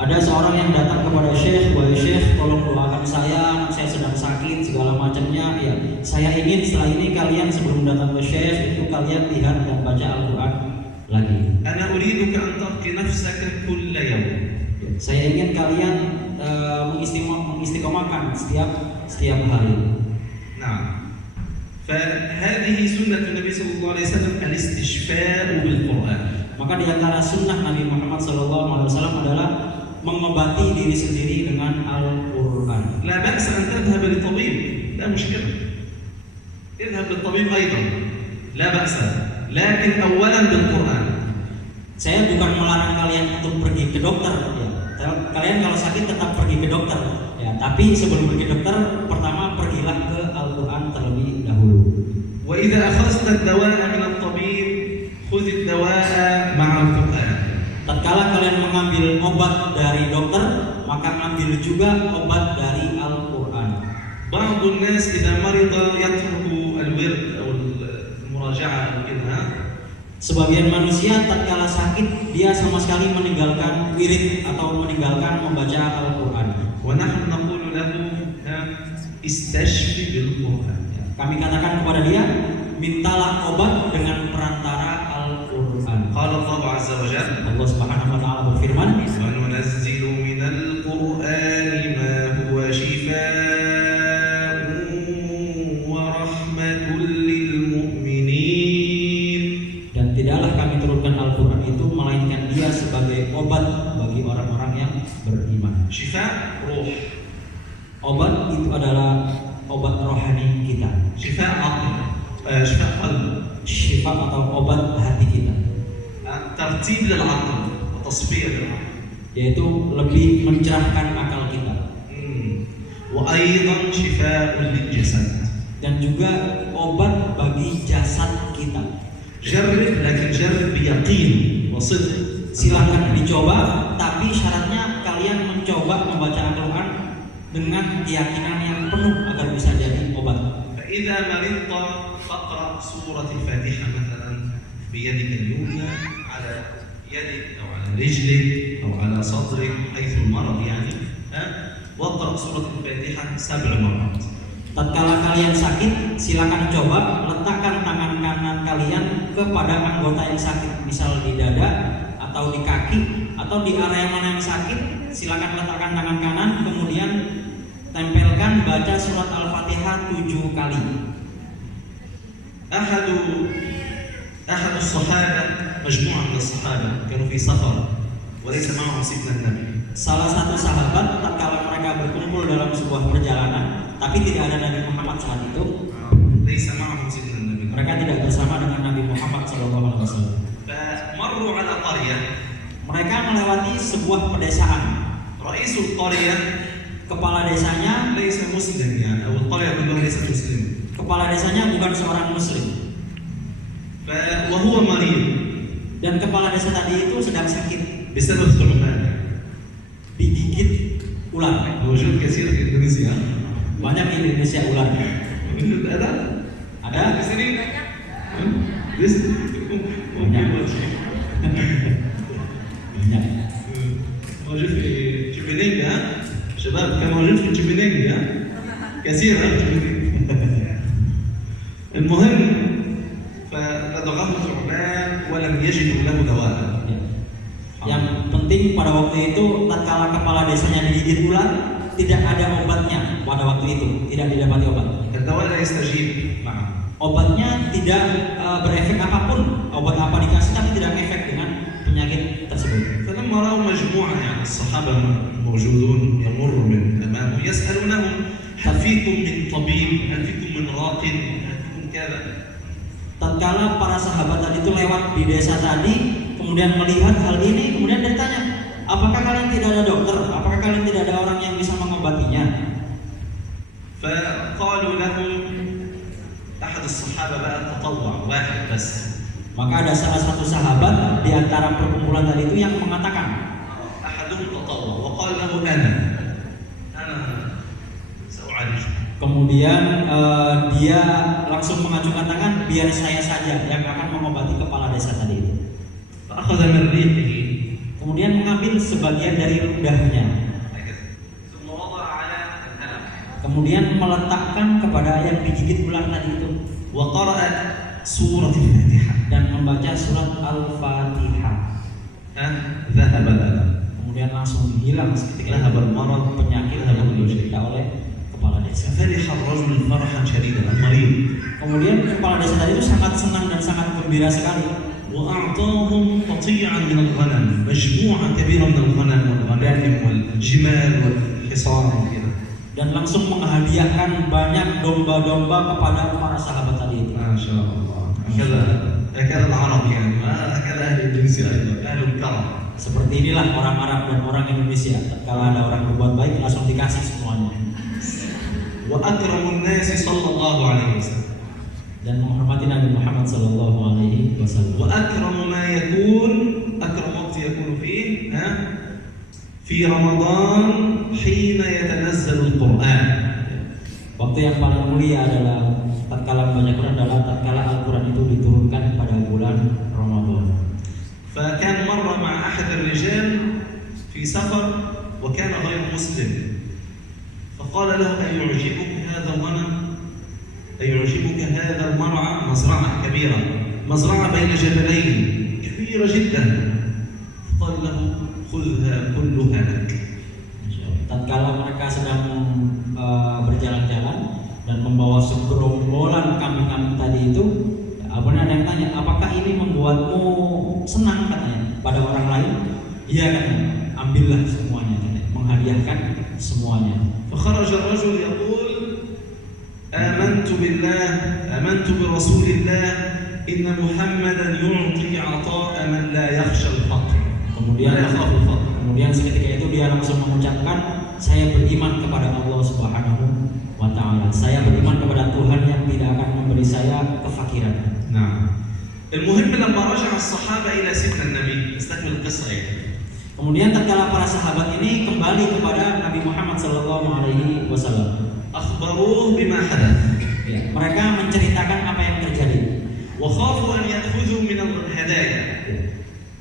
Ada seorang yang datang kepada Syekh, wahai Syekh, tolong doakan saya, anak saya sedang sakit segala macamnya. Ya, saya ingin setelah ini kalian sebelum datang ke Syekh itu kalian lihat dan baca Al-Quran lagi. أنا أريدك أن ترقي نفسك كل يوم. Saya ingin kalian mengistiqomahkan setiap hari. نعم. فهذه سنة النبي صلى الله عليه وسلم الاستشفاء بالقرآن. Maka di antara sunnah Nabi Muhammad SAW adalah mengobati diri sendiri dengan Al-Quran. لا بأس أن تذهب لطبيب، لا مشكلة. اذهب للطبيب أيضا، لا بأس. لكن أولا بالقرآن. Saya bukan melarang kalian untuk pergi ke dokter, ya. Kalian kalau sakit tetap pergi ke dokter, ya. Tapi sebelum pergi ke dokter, pertama pergilah ke Al-Quran terlebih dahulu. وإذا أخذت الدواء من الطبيب، خذ الدواء مع القرآن. Tatkala kalian mengambil obat dari dokter, maka ambil juga obat dari Al-Quran. بعض الناس إذا مرض يترك الورد أو المراجعة أو كذا. Sebagian manusia tatkala sakit dia sama sekali meninggalkan wirid atau meninggalkan membaca Al-Quran. ونحن نقول له استشفي بالقرآن. Kami katakan kepada dia, mintalah obat dengan perantara Al-Quran. قال الله عز وجل Allah Subhanahu wa taala berfirman, وننزل من القرآن ما هو شفاء ورحمة للمؤمنين. dan tidaklah kami turunkan Al-Quran itu melainkan dia sebagai obat bagi orang-orang yang beriman. شفاء روح، Obat itu adalah obat rohani kita, شفاء عقل، شفاء قلب، syifa atau obat hati kita, ترتيب للعقل وتصفية للعقل، yaitu lebih mencerahkan akal kita, وأيضا شفاء للجسد. dan juga obat bagi jasad kita. جرب لكن جرب بيقين وصدق. Silakan dicoba, tapi syaratnya kalian mencoba membaca Al-Quran dengan keyakinan yang penuh agar bisa jadi obat. فإذا مرضت فاقرأ سورة الفاتحة مثلا بيدك اليمنى على يدك أو على رجلك أو على صدرك حيث المرض يعني، واقرأ سورة الفاتحة 7 مرات. Tatkala kalian sakit, silakan coba letakkan tangan kanan kalian kepada anggota yang sakit, misal di dada atau di kaki atau di area mana yang sakit. Silakan letakkan tangan kanan, kemudian tempelkan baca surat Al-Fatihah 7 kali. أحد الصحابة مجموعة من الصحابة كانوا في سفر وليس معهم سيدنا النبي. Salah satu sahabat tatkala mereka berkumpul dalam sebuah perjalanan, tapi tidak ada Nabi Muhammad saat itu. ليس معهم سيدنا النبي. Mereka tidak bersama dengan Nabi Muhammad SAW. فمروا على قرية. Mereka melewati sebuah pedesaan. رئيس القرية Kepala desanya, ليس مسلم يعني، أو القرية كلها ليست مسلم. kepala desanya bukan seorang Muslim. وهو مريض. Dan kepala desa tadi itu sedang sakit بسبب ثعبان. digigit ular. موجود كثير في إندونيسيا. Banyak di Indonesia ular. موجود Ada? di sini? بس Banyak. Banyak. موجود في تشيبينينجا. شباب كان موجود في تشيبينينجا كثير. المهم فلدغه ثعبان ولم يجدوا له دواء. Yang penting pada waktu itu tatkala kepala desanya digigit ular, tidak ada obatnya pada waktu itu, tidak didapati obat. الدواء لا يستجيب معه. Obatnya tidak berefek apapun. Obat apa dikasih tapi tidak efek dengan penyakit tersebut. فلما رأوا مجموعة يعني الصحابة موجودون يمر من أمامه يسألونهم هل فيكم من طبيب؟ هل فيكم من راق؟ هل فيكم كذا؟ Tatkala para sahabat tadi itu lewat di desa tadi, kemudian melihat hal ini, kemudian bertanya, apakah kalian tidak ada dokter? Apakah kalian tidak ada orang yang bisa mengobatinya? فقالوا لهم أحد الصحابة بقى تطوع واحد بس. Maka ada salah satu sahabat di antara perkumpulan tadi itu yang mengatakan, أحدهم تطوع وقال له أنا سأعالجك. Kemudian dia langsung mengacungkan tangan, biar saya saja yang akan mengobati kepala desa tadi itu. فأخذ من ريقه Kemudian mengambil sebagian dari ludahnya. ثم وضع على الألم Kemudian meletakkan kepada yang digigit ular tadi itu. وقرأ سورة الفاتحة. Dan membaca surat Al-Fatihah. ذهب الألم. Kemudian langsung hilang seketika ذهب المرض. penyakit yang diderita oleh kepala desa. فرح الرجل فرحا شديدا المريض. Kemudian kepala desa tadi itu sangat senang dan sangat gembira sekali. وأعطاهم قطيعا من الغنم، مجموعة كبيرة من الغنم والغنائم والجمال والحصان وكذا. Dan langsung menghadiahkan banyak domba-domba kepada para sahabat tadi itu. ما شاء الله. هكذا العرب يعني، هكذا أهل إندونيسيا أيضا، أهل الكرم. Seperti inilah orang Arab dan orang Indonesia. Kalau ada orang berbuat baik langsung dikasih semuanya. وأكرم الناس صلى الله عليه وسلم. Dan menghormati Nabi Muhammad sallallahu alaihi wasallam. وأكرم ما يكون، أكرم وقت يكون فيه في رمضان حين يتنزل القرآن. Waktu yang paling mulia adalah tatkala membaca Quran adalah tatkala Al-Quran itu diturunkan pada bulan Ramadan. فكان مرة مع أحد الرجال في سفر وكان غير مسلم، فقال له أيعجبك هذا الغنم؟ أيعجبك هذا المرعى؟ مزرعة كبيرة، مزرعة بين جبلين كبيرة جدا. فقال له خذها كلها لك. Tatkala mereka sedang berjalan-jalan dan membawa segerombolan kambing-kambing tadi itu, ada yang tanya, apakah ini membuatmu senang katanya pada orang lain? Iya katanya, ambillah semuanya katanya, menghadiahkan semuanya. فخرج الرجل يقول آمنت بالله آمنت برسول الله إن محمدا يعطي عطاء من لا يخشى الفقر. Kemudian seketika itu dia langsung mengucapkan, saya beriman kepada Allah Subhanahu wa Ta'ala. Saya beriman kepada Tuhan yang tidak akan memberi saya kefakiran. نعم. المهم لما رجع الصحابة إلى سيدنا النبي، استكمل القصة هي. Kemudian tatkala para sahabat ini kembali kepada Nabi Muhammad sallallahu alaihi wasallam, أخبروه بما حدث. ya, mereka menceritakan apa yang terjadi. وخافوا أن يأخذوا من الهدايا.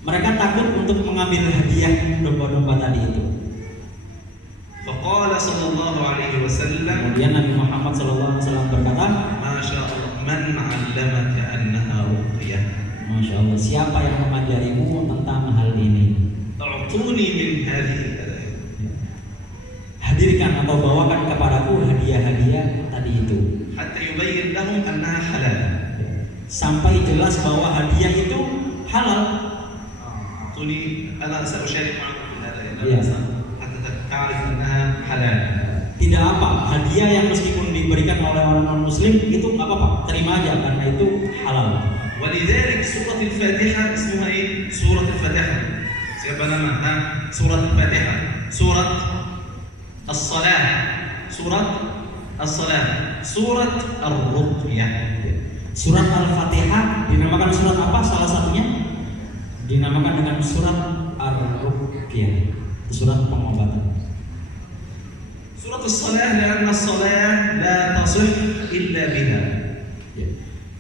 Mereka takut untuk mengambil hadiah domba-domba tadi itu. فقال صلى الله عليه وسلم Kemudian Nabi Muhammad sallallahu alaihi wasallam berkata, ما شاء الله من علمك أنها رقية. Masya Allah, siapa yang mengajarimu tentang hal ini? أعطوني من هذه الهدايا. Hadirkan atau bawakan kepadaku hadiah-hadiah tadi itu. حتى يبين لهم أنها حلال. Sampai jelas bahwa hadiah itu halal. أعطوني أنا سأشارك معكم في الهدايا Iya. حتى تعرف أنها حلال. Tidak apa, hadiah yang meskipun diberikan oleh orang non-muslim itu nggak apa-apa, terima aja karena itu halal. ولذلك سورة الفاتحة اسمها إيه؟ سورة الفاتحة. سيبقى لنا سورة الفاتحة، سورة الصلاة، سورة الصلاة، سورة الرقية. Surat Al-Fatihah dinamakan surat apa? Salah satunya dinamakan dengan surat Ar-Ruqyah, surat pengobatan. سورة الصلاة لأن الصلاة لا تصح إلا بها.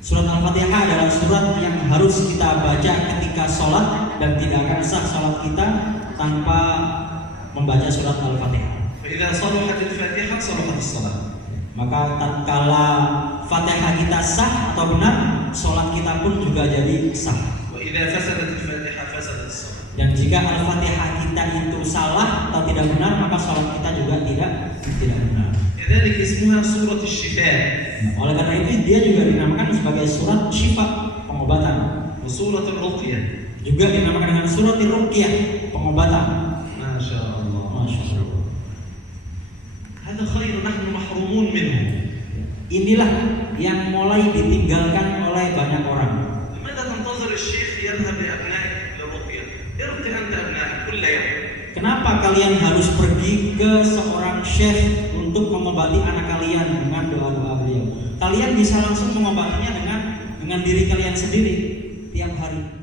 Surat Al-Fatihah adalah surat yang harus kita baca ketika sholat dan tidak akan sah sholat kita tanpa membaca surat Al-Fatihah. فإذا صلحت الفاتحة صلحت الصلاة. Maka tatkala Fatihah kita sah atau benar, sholat kita pun juga jadi sah. وإذا فسدت الفاتحة فسدت الصلاة. Dan jika Al-Fatihah kita itu salah atau tidak benar, maka sholat kita juga tidak benar. كذلك اسمها سورة الشفاء. Oleh karena itu dia juga dinamakan sebagai surat syifa, pengobatan. وسورة الرقية. Juga dinamakan dengan surat Ruqyah, pengobatan. ما شاء الله. Masya Allah. هذا خير نحن محرومون منه. Inilah yang mulai ditinggalkan oleh banyak orang. لماذا تنتظر الشيخ يذهب لأبنائك للرقية؟ ارقي أنت أبنائك كل يوم. Kenapa kalian harus pergi ke seorang syekh untuk mengobati anak kalian dengan doa-doa beliau? Kalian bisa langsung mengobatinya dengan diri kalian sendiri tiap hari.